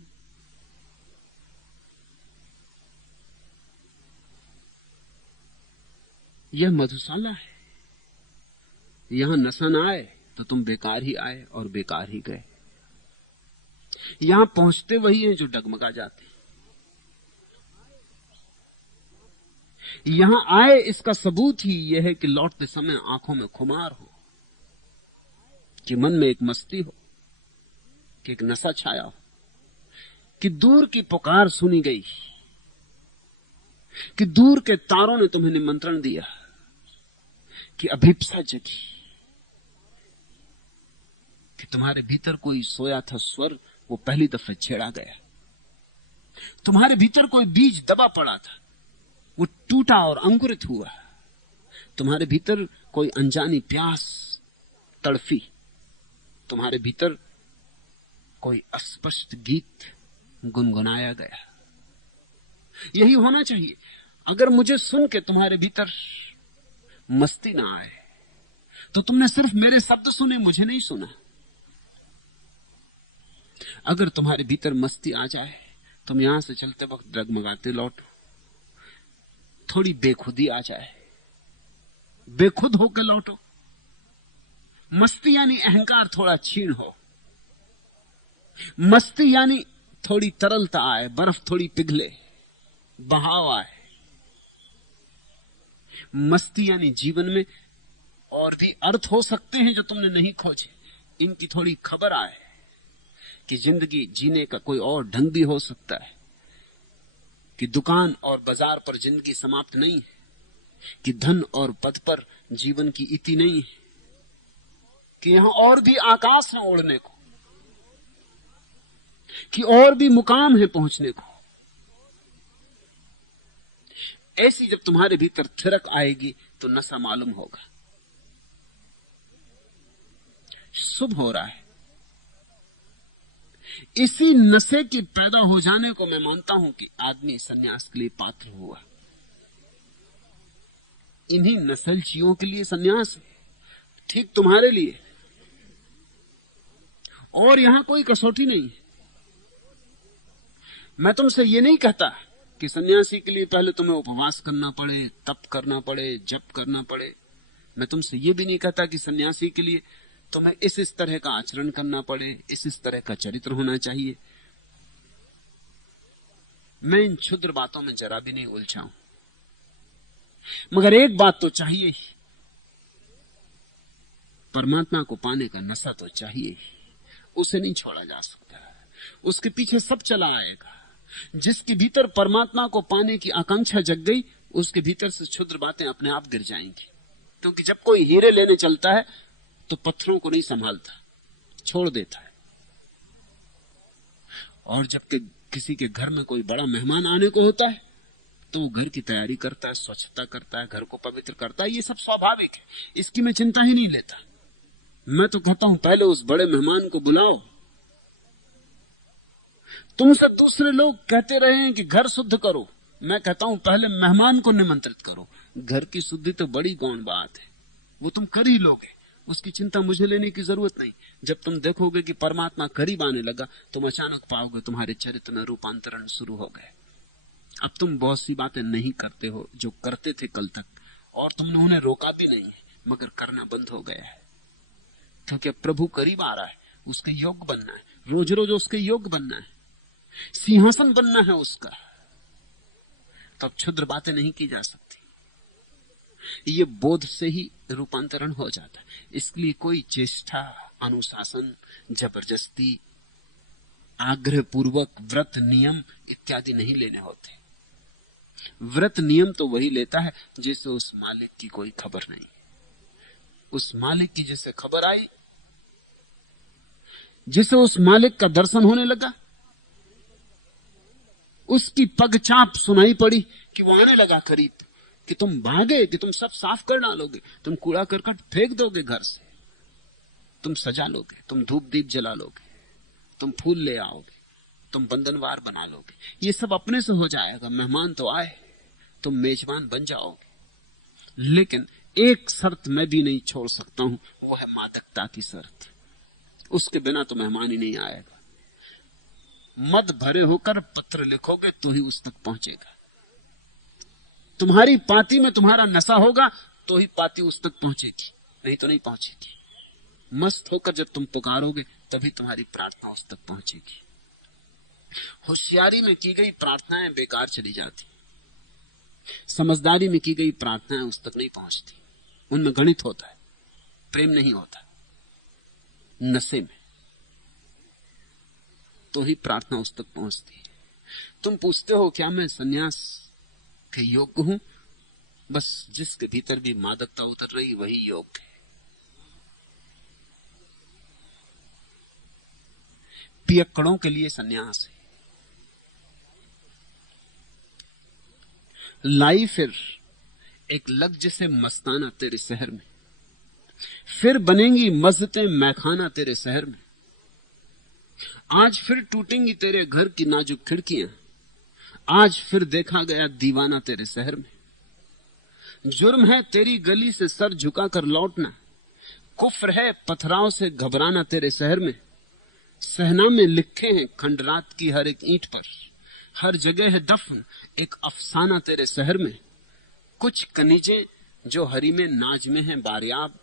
यह मधुशाला है, यहां नशा न आए तो तुम बेकार ही आए और बेकार ही गए। यहां पहुंचते वही हैं जो डगमगा जाते हैं। यहां आए इसका सबूत ही यह है कि लौटते समय आंखों में खुमार हो, कि मन में एक मस्ती हो, कि एक नशा छाया हो, कि दूर की पुकार सुनी गई, कि दूर के तारों ने तुम्हें निमंत्रण दिया, कि अभिप्सा जगी, कि तुम्हारे भीतर कोई सोया था स्वर, वो पहली दफे छेड़ा गया। तुम्हारे भीतर कोई बीज दबा पड़ा था, वो टूटा और अंकुरित हुआ। तुम्हारे भीतर कोई अनजानी प्यास तड़फी। तुम्हारे भीतर कोई अस्पष्ट गीत गुनगुनाया गया। यही होना चाहिए। अगर मुझे सुन के तुम्हारे भीतर मस्ती ना आए तो तुमने सिर्फ मेरे शब्द सुने, मुझे नहीं सुना। अगर तुम्हारे भीतर मस्ती आ जाए, तुम यहां से चलते वक्त डगमगाते लौटो। थोड़ी बेखुदी आ जाए, बेखुद होकर लौटो। मस्ती यानी अहंकार थोड़ा छीन हो। मस्ती यानी थोड़ी तरलता आए, बर्फ थोड़ी पिघले, बहाव आए। मस्ती यानी जीवन में और भी अर्थ हो सकते हैं जो तुमने नहीं खोजे, इनकी थोड़ी खबर आए कि जिंदगी जीने का कोई और ढंग भी हो सकता है, कि दुकान और बाजार पर जिंदगी समाप्त नहीं है, कि धन और पद पर जीवन की इति नहीं है, कि यहां और भी आकाश है उड़ने को, कि और भी मुकाम है पहुंचने को। ऐसी जब तुम्हारे भीतर थिरक आएगी तो नशा मालूम होगा। शुभ हो रहा है। इसी नशे के पैदा हो जाने को मैं मानता हूं कि आदमी सन्यास के लिए पात्र हुआ। इन्हीं नस्लचियों के लिए सन्यास ठीक तुम्हारे लिए, और यहां कोई कसौटी नहीं है। मैं तुमसे ये नहीं कहता कि सन्यासी के लिए पहले तुम्हें उपवास करना पड़े, तप करना पड़े, जप करना पड़े। मैं तुमसे ये भी नहीं कहता कि सन्यासी के लिए तुम्हें इस तरह का आचरण करना पड़े, इस तरह का चरित्र होना चाहिए। मैं इन क्षुद्र बातों में जरा भी नहीं उलझा हूं, मगर एक बात तो चाहिए ही, परमात्मा को पाने का नशा तो चाहिए ही। उसे नहीं छोड़ा जा सकता। उसके पीछे सब चला आएगा। जिसके भीतर परमात्मा को पाने की आकांक्षा जग गई, उसके भीतर से क्षुद्र बातें अपने आप गिर जाएंगी। क्योंकि जब कोई हीरे लेने चलता है तो पत्थरों को नहीं संभालता, छोड़ देता है। और जब किसी के घर में कोई बड़ा मेहमान आने को होता है तो वो घर की तैयारी करता है, स्वच्छता करता है, घर को पवित्र करता है। ये सब स्वाभाविक है, इसकी मैं चिंता ही नहीं लेता। मैं तो कहता हूं पहले उस बड़े मेहमान को बुलाओ। तुमसे दूसरे लोग कहते रहे हैं कि घर शुद्ध करो, मैं कहता हूं पहले मेहमान को निमंत्रित करो। घर की शुद्धि तो बड़ी गौण बात है, वो तुम कर ही लोगे, उसकी चिंता मुझे लेने की जरूरत नहीं। जब तुम देखोगे कि परमात्मा करीब आने लगा, तुम अचानक पाओगे तुम्हारे चरित्र में रूपांतरण शुरू हो गए। अब तुम बहुत सी बातें नहीं करते हो जो करते थे कल तक, और तुमने उन्हें रोका भी नहीं है, मगर करना बंद हो गया है। क्योंकि अब प्रभु करीब आ रहा है, उसके योग्य बनना है, रोज रोज उसके योग्य बनना है, सिंहासन बनना है उसका। तब क्षुद्र बातें नहीं की जा सकती। ये बोध से ही रूपांतरण हो जाता है। इसलिए कोई चेष्टा, अनुशासन, जबरदस्ती, आग्रह पूर्वक व्रत नियम इत्यादि नहीं लेने होते। व्रत नियम तो वही लेता है जिसे उस मालिक की कोई खबर नहीं। उस मालिक की जैसे खबर आई, जिसे उस मालिक का दर्शन होने लगा, उसकी पगचाप सुनाई पड़ी कि वो आने लगा करीब, कि तुम भागे, कि तुम सब साफ कर डालोगे, तुम कूड़ा करकट फेंक दोगे घर से, तुम सजा लोगे, तुम धूप दीप जला लोगे, तुम फूल ले आओगे, तुम बंधनवार बना लोगे। ये सब अपने से हो जाएगा। मेहमान तो आए, तुम मेजबान बन जाओगे। लेकिन एक शर्त मैं भी नहीं छोड़ सकता हूं, वो है मादकता की शर्त। उसके बिना तो मेहमान ही नहीं आएगा। मद भरे होकर पत्र लिखोगे तो ही उस तक पहुंचेगा। तुम्हारी पाती में तुम्हारा नशा होगा तो ही पाती उस तक पहुंचेगी, नहीं तो नहीं पहुंचेगी। मस्त होकर जब तुम पुकारोगे तभी तुम्हारी प्रार्थना उस तक पहुंचेगी। होशियारी में की गई प्रार्थनाएं बेकार चली जाती, समझदारी में की गई प्रार्थनाएं उस तक नहीं पहुंचती। उनमें गणित होता है, प्रेम नहीं होता। नशे में तो ही प्रार्थना उस तक पहुंचती है। तुम पूछते हो क्या मैं सन्यास के योग्य हूं? बस जिसके भीतर भी मादकता उतर रही वही योग्य है। पियक्कड़ों के लिए सन्यास है। लाई फिर एक लग जैसे मस्ताना तेरे शहर में, फिर बनेंगी मस्जिदें मैखाना तेरे शहर में। आज फिर टूटेंगी तेरे घर की नाजुक खिड़कियां, आज फिर देखा गया दीवाना तेरे शहर में। जुर्म है तेरी गली से सर झुकाकर लौटना, कुफ्र है पथराव से घबराना तेरे शहर में। सहना में लिखे हैं खंडरात की हर एक ईंट पर, हर जगह है दफन एक अफसाना तेरे शहर में। कुछ कनीजें जो हरी में नाज में हैं बारियाब,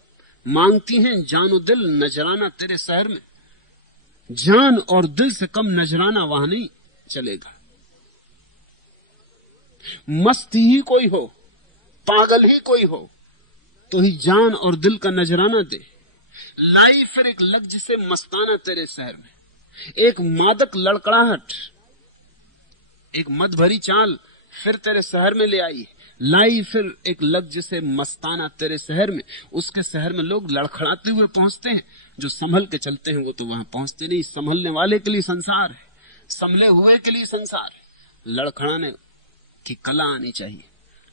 मांगती हैं जानो दिल नजराना तेरे शहर में। जान और दिल से कम नजराना वहां नहीं चलेगा। मस्त ही कोई हो, पागल ही कोई हो, तो ही जान और दिल का नजराना दे। लाई फिर एक लग से मस्ताना तेरे शहर में, एक मादक लड़कड़ाहट, एक मद भरी चाल फिर तेरे शहर में ले आई। लाई फिर एक लग से मस्ताना तेरे शहर में। उसके शहर में लोग लड़खड़ाते हुए पहुंचते हैं, जो संभल के चलते हैं वो तो वहां पहुंचते नहीं। संभलने वाले के लिए संसार है, संभले हुए के लिए संसार है। लड़खड़ाने की कला आनी चाहिए,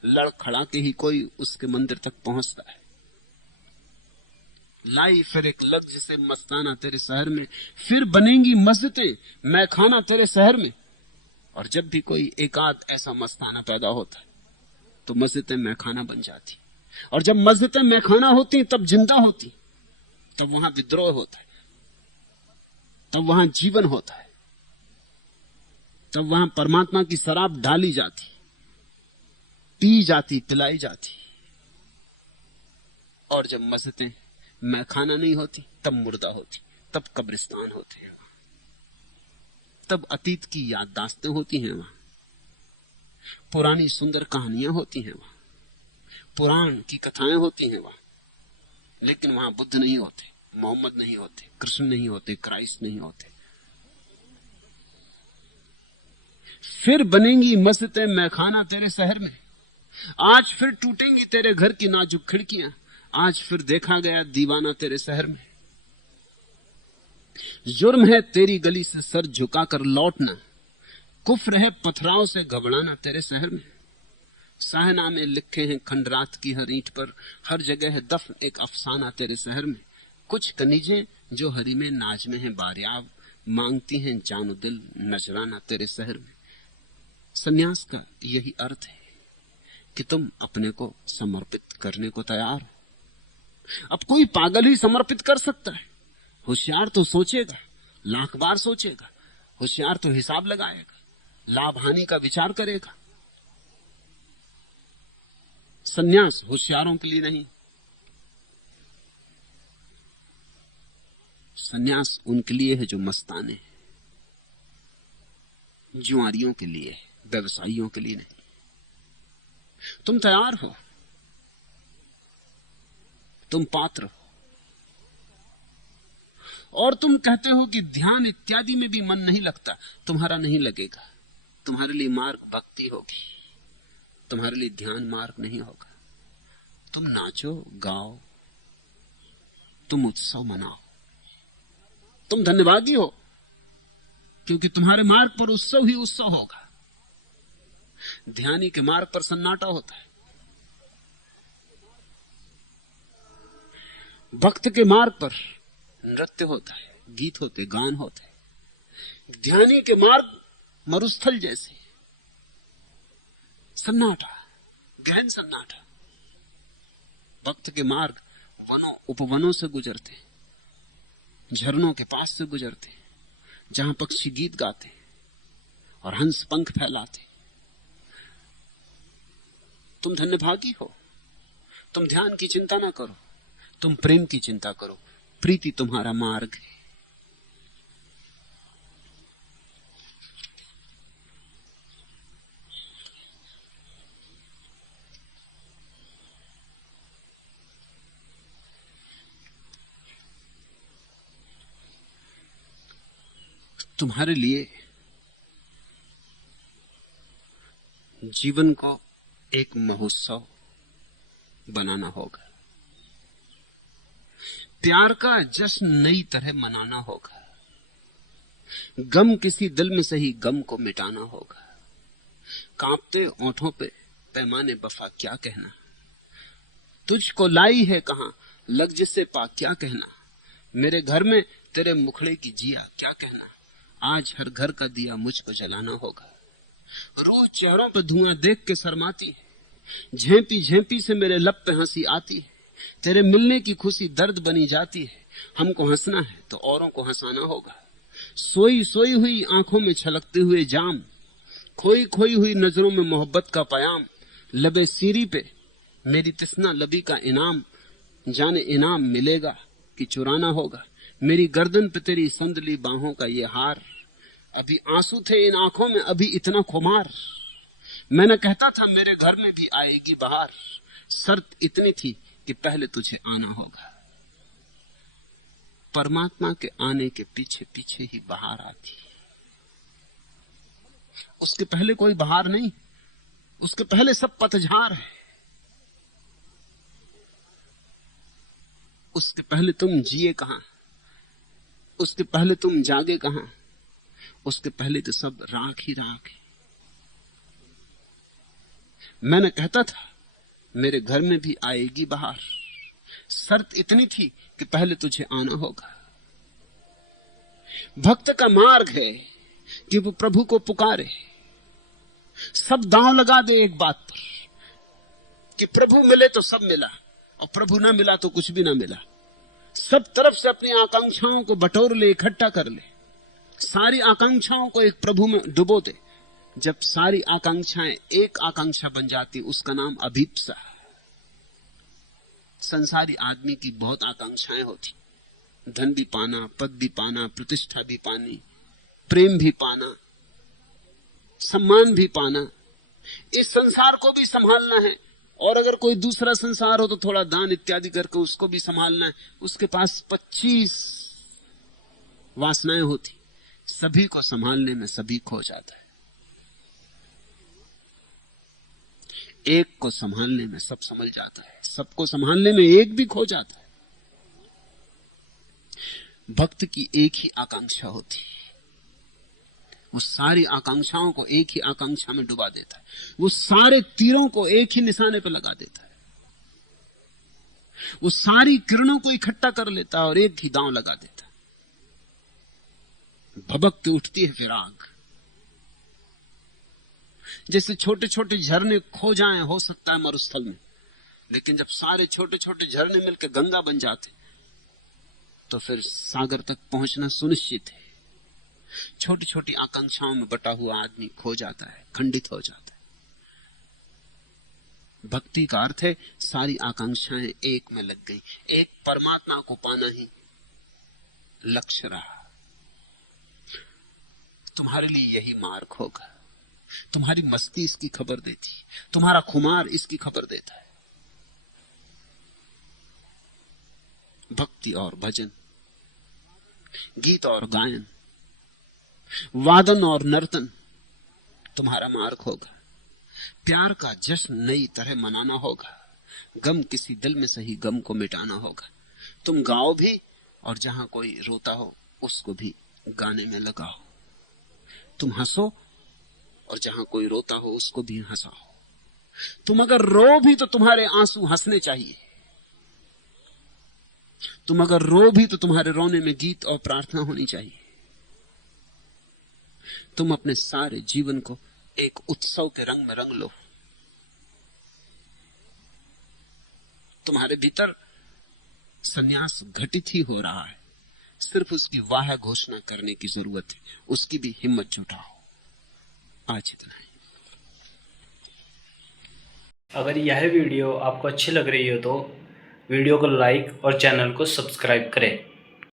लड़खड़ा के ही कोई उसके मंदिर तक पहुंचता है। लाई फिर एक लफ्ज से मस्ताना तेरे शहर में, फिर बनेंगी मस्जिदें मैखाना तेरे शहर में। और जब भी कोई एकाध ऐसा मस्ताना पैदा होता है तो मस्जिदें मैखाना बन जाती। और जब मस्जिदें मैखाना होती तब जिंदा होती, तब वहां विद्रोह होता है, तब वहां जीवन होता है, तब वहां परमात्मा की शराब डाली जाती, पी जाती, पिलाई जाती। और जब मस्जिदें मैखाना नहीं होती तब मुर्दा होती, तब कब्रिस्तान होते हैं, तब अतीत की याददाश्तें होती हैं, वहां पुरानी सुंदर कहानियां होती हैं, वहां पुराण की कथाएं होती हैं वहां। लेकिन वहां बुद्ध नहीं होते, मोहम्मद नहीं होते, कृष्ण नहीं होते, क्राइस्ट नहीं होते। फिर बनेंगी मस्जिदें मैखाना तेरे शहर में, आज फिर टूटेंगी तेरे घर की नाजुक खिड़कियां, आज फिर देखा गया दीवाना तेरे शहर में। जुर्म है तेरी गली से सर झुकाकर लौटना, कुफ्र है पथराव से घबराना तेरे शहर में। शाहनामे लिखे हैं खंडरात की हर ईंट पर, हर जगह है दफन एक अफसाना तेरे शहर में। कुछ कनीजें जो हरी में नाज में हैं बारियाब, मांगती हैं जानो दिल नजराना तेरे शहर में। सन्यास का यही अर्थ है कि तुम अपने को समर्पित करने को तैयार हो। अब कोई पागल ही समर्पित कर सकता है, होशियार तो सोचेगा, लाख बार सोचेगा, होशियार तो हिसाब लगाएगा, लाभ हानि का विचार करेगा। सन्यास होशियारों के लिए नहीं, सन्यास उनके लिए है जो मस्ताने हैं, जुआरियों के लिए, व्यवसायियों के लिए नहीं। तुम तैयार हो, तुम पात्र हो, और तुम कहते हो कि ध्यान इत्यादि में भी मन नहीं लगता। तुम्हारा नहीं लगेगा, तुम्हारे लिए मार्ग भक्ति होगी, तुम्हारे लिए ध्यान मार्ग नहीं होगा। तुम नाचो गाओ, तुम उत्सव मनाओ, तुम धन्यवादी हो, क्योंकि तुम्हारे मार्ग पर उत्सव ही उत्सव होगा। ध्यानी के मार्ग पर सन्नाटा होता है, भक्त के मार्ग पर नृत्य होता है, गीत होते, गान होते हैं। ध्यानी के मार्ग मरुस्थल जैसे सन्नाटा, गहन सन्नाटा। भक्त के मार्ग वनों उपवनों से गुजरते, झरनों के पास से गुजरते, जहां पक्षी गीत गाते और हंस पंख फैलाते। तुम धन्यभागी हो, तुम ध्यान की चिंता ना करो, तुम प्रेम की चिंता करो। प्रीति तुम्हारा मार्ग है। तुम्हारे लिए जीवन को एक महोत्सव बनाना होगा, प्यार का जश्न नई तरह मनाना होगा, गम किसी दिल में से ही गम को मिटाना होगा। कांपते ओंठों पे पैमाने वफा क्या कहना, तुझको लाई है कहां लग जिससे पा क्या कहना। मेरे घर में तेरे मुखड़े की जिया क्या कहना, आज हर घर का दिया मुझको जलाना होगा। रोज चेहरों पे धुआं देख के शर्माती है, झेंपी झेंपी से मेरे लब पे हंसी आती है। तेरे मिलने की खुशी दर्द बनी जाती है, हमको हंसना है तो औरों को हंसाना होगा। सोई सोई हुई आंखों में छलकते हुए जाम, खोई खोई हुई नजरों में मोहब्बत का पयाम। लबे सीरी पे मेरी तिस्ना लबी का इनाम, जाने इनाम मिलेगा कि चुराना होगा। मेरी गर्दन पे तेरी संदली बाहों का ये हार, अभी आंसू थे इन आंखों में अभी इतना खुमार। मैं न कहता था मेरे घर में भी आएगी बहार, शर्त इतनी थी कि पहले तुझे आना होगा। परमात्मा के आने के पीछे पीछे ही बहार आती, उसके पहले कोई बहार नहीं, उसके पहले सब पतझार है। उसके पहले तुम जिए कहां, उसके पहले तुम जागे कहां, उसके पहले तो सब राख ही राख है। मैंने कहता था मेरे घर में भी आएगी बहार, शर्त इतनी थी कि पहले तुझे आना होगा। भक्त का मार्ग है कि वो प्रभु को पुकारे, सब दांव लगा दे एक बात पर कि प्रभु मिले तो सब मिला और प्रभु ना मिला तो कुछ भी ना मिला। सब तरफ से अपनी आकांक्षाओं को बटोर ले, इकट्ठा कर ले, सारी आकांक्षाओं को एक प्रभु में डुबो दे। जब सारी आकांक्षाएं एक आकांक्षा बन जाती, उसका नाम अभीप्सा। संसारी आदमी की बहुत आकांक्षाएं होती, धन भी पाना, पद भी पाना, प्रतिष्ठा भी पानी, प्रेम भी पाना, सम्मान भी पाना। इस संसार को भी संभालना है, और अगर कोई दूसरा संसार हो तो थोड़ा दान इत्यादि करके उसको भी संभालना है। उसके पास 25 वासनाएं होती, सभी को संभालने में सभी खो जाता है। एक को संभालने में सब संभल जाता है, सबको संभालने में एक भी खो जाता है। भक्त की एक ही आकांक्षा होती है, वो सारी आकांक्षाओं को एक ही आकांक्षा में डुबा देता है। वो सारे तीरों को एक ही निशाने पर लगा देता है। वो सारी किरणों को इकट्ठा कर लेता है और एक ही दांव लगा देता है। भभक के उठती है फिर आग। जैसे छोटे छोटे झरने खो जाएं, हो सकता है मरुस्थल में, लेकिन जब सारे छोटे छोटे झरने मिलकर गंगा बन जाते तो फिर सागर तक पहुंचना सुनिश्चित है। छोटी छोटी आकांक्षाओं में बटा हुआ आदमी खो जाता है, खंडित हो जाता है। भक्ति का अर्थ है सारी आकांक्षाएं एक में लग गई, एक परमात्मा को पाना ही लक्ष्य रहा। तुम्हारे लिए यही मार्ग होगा। तुम्हारी मस्ती इसकी खबर देती, तुम्हारा खुमार इसकी खबर देता है। भक्ति और भजन, गीत और गायन, वादन और नर्तन तुम्हारा मार्ग होगा। प्यार का जश्न नई तरह मनाना होगा। गम किसी दिल में सही गम को मिटाना होगा। तुम गाओ भी, और जहां कोई रोता हो उसको भी गाने में लगाओ। तुम हंसो, और जहां कोई रोता हो उसको भी हंसाओ। तुम अगर रो भी तो तुम्हारे आंसू हंसने चाहिए। तुम अगर रो भी तो तुम्हारे रोने में गीत और प्रार्थना होनी चाहिए। तुम अपने सारे जीवन को एक उत्सव के रंग में रंग लो। तुम्हारे भीतर संन्यास घटित ही हो रहा है, सिर्फ उसकी वाह घोषणा करने की जरूरत है। उसकी भी हिम्मत जुटाओ। आज इतना ही। अगर यह वीडियो आपको अच्छी लग रही हो तो वीडियो को लाइक और चैनल को सब्सक्राइब करें।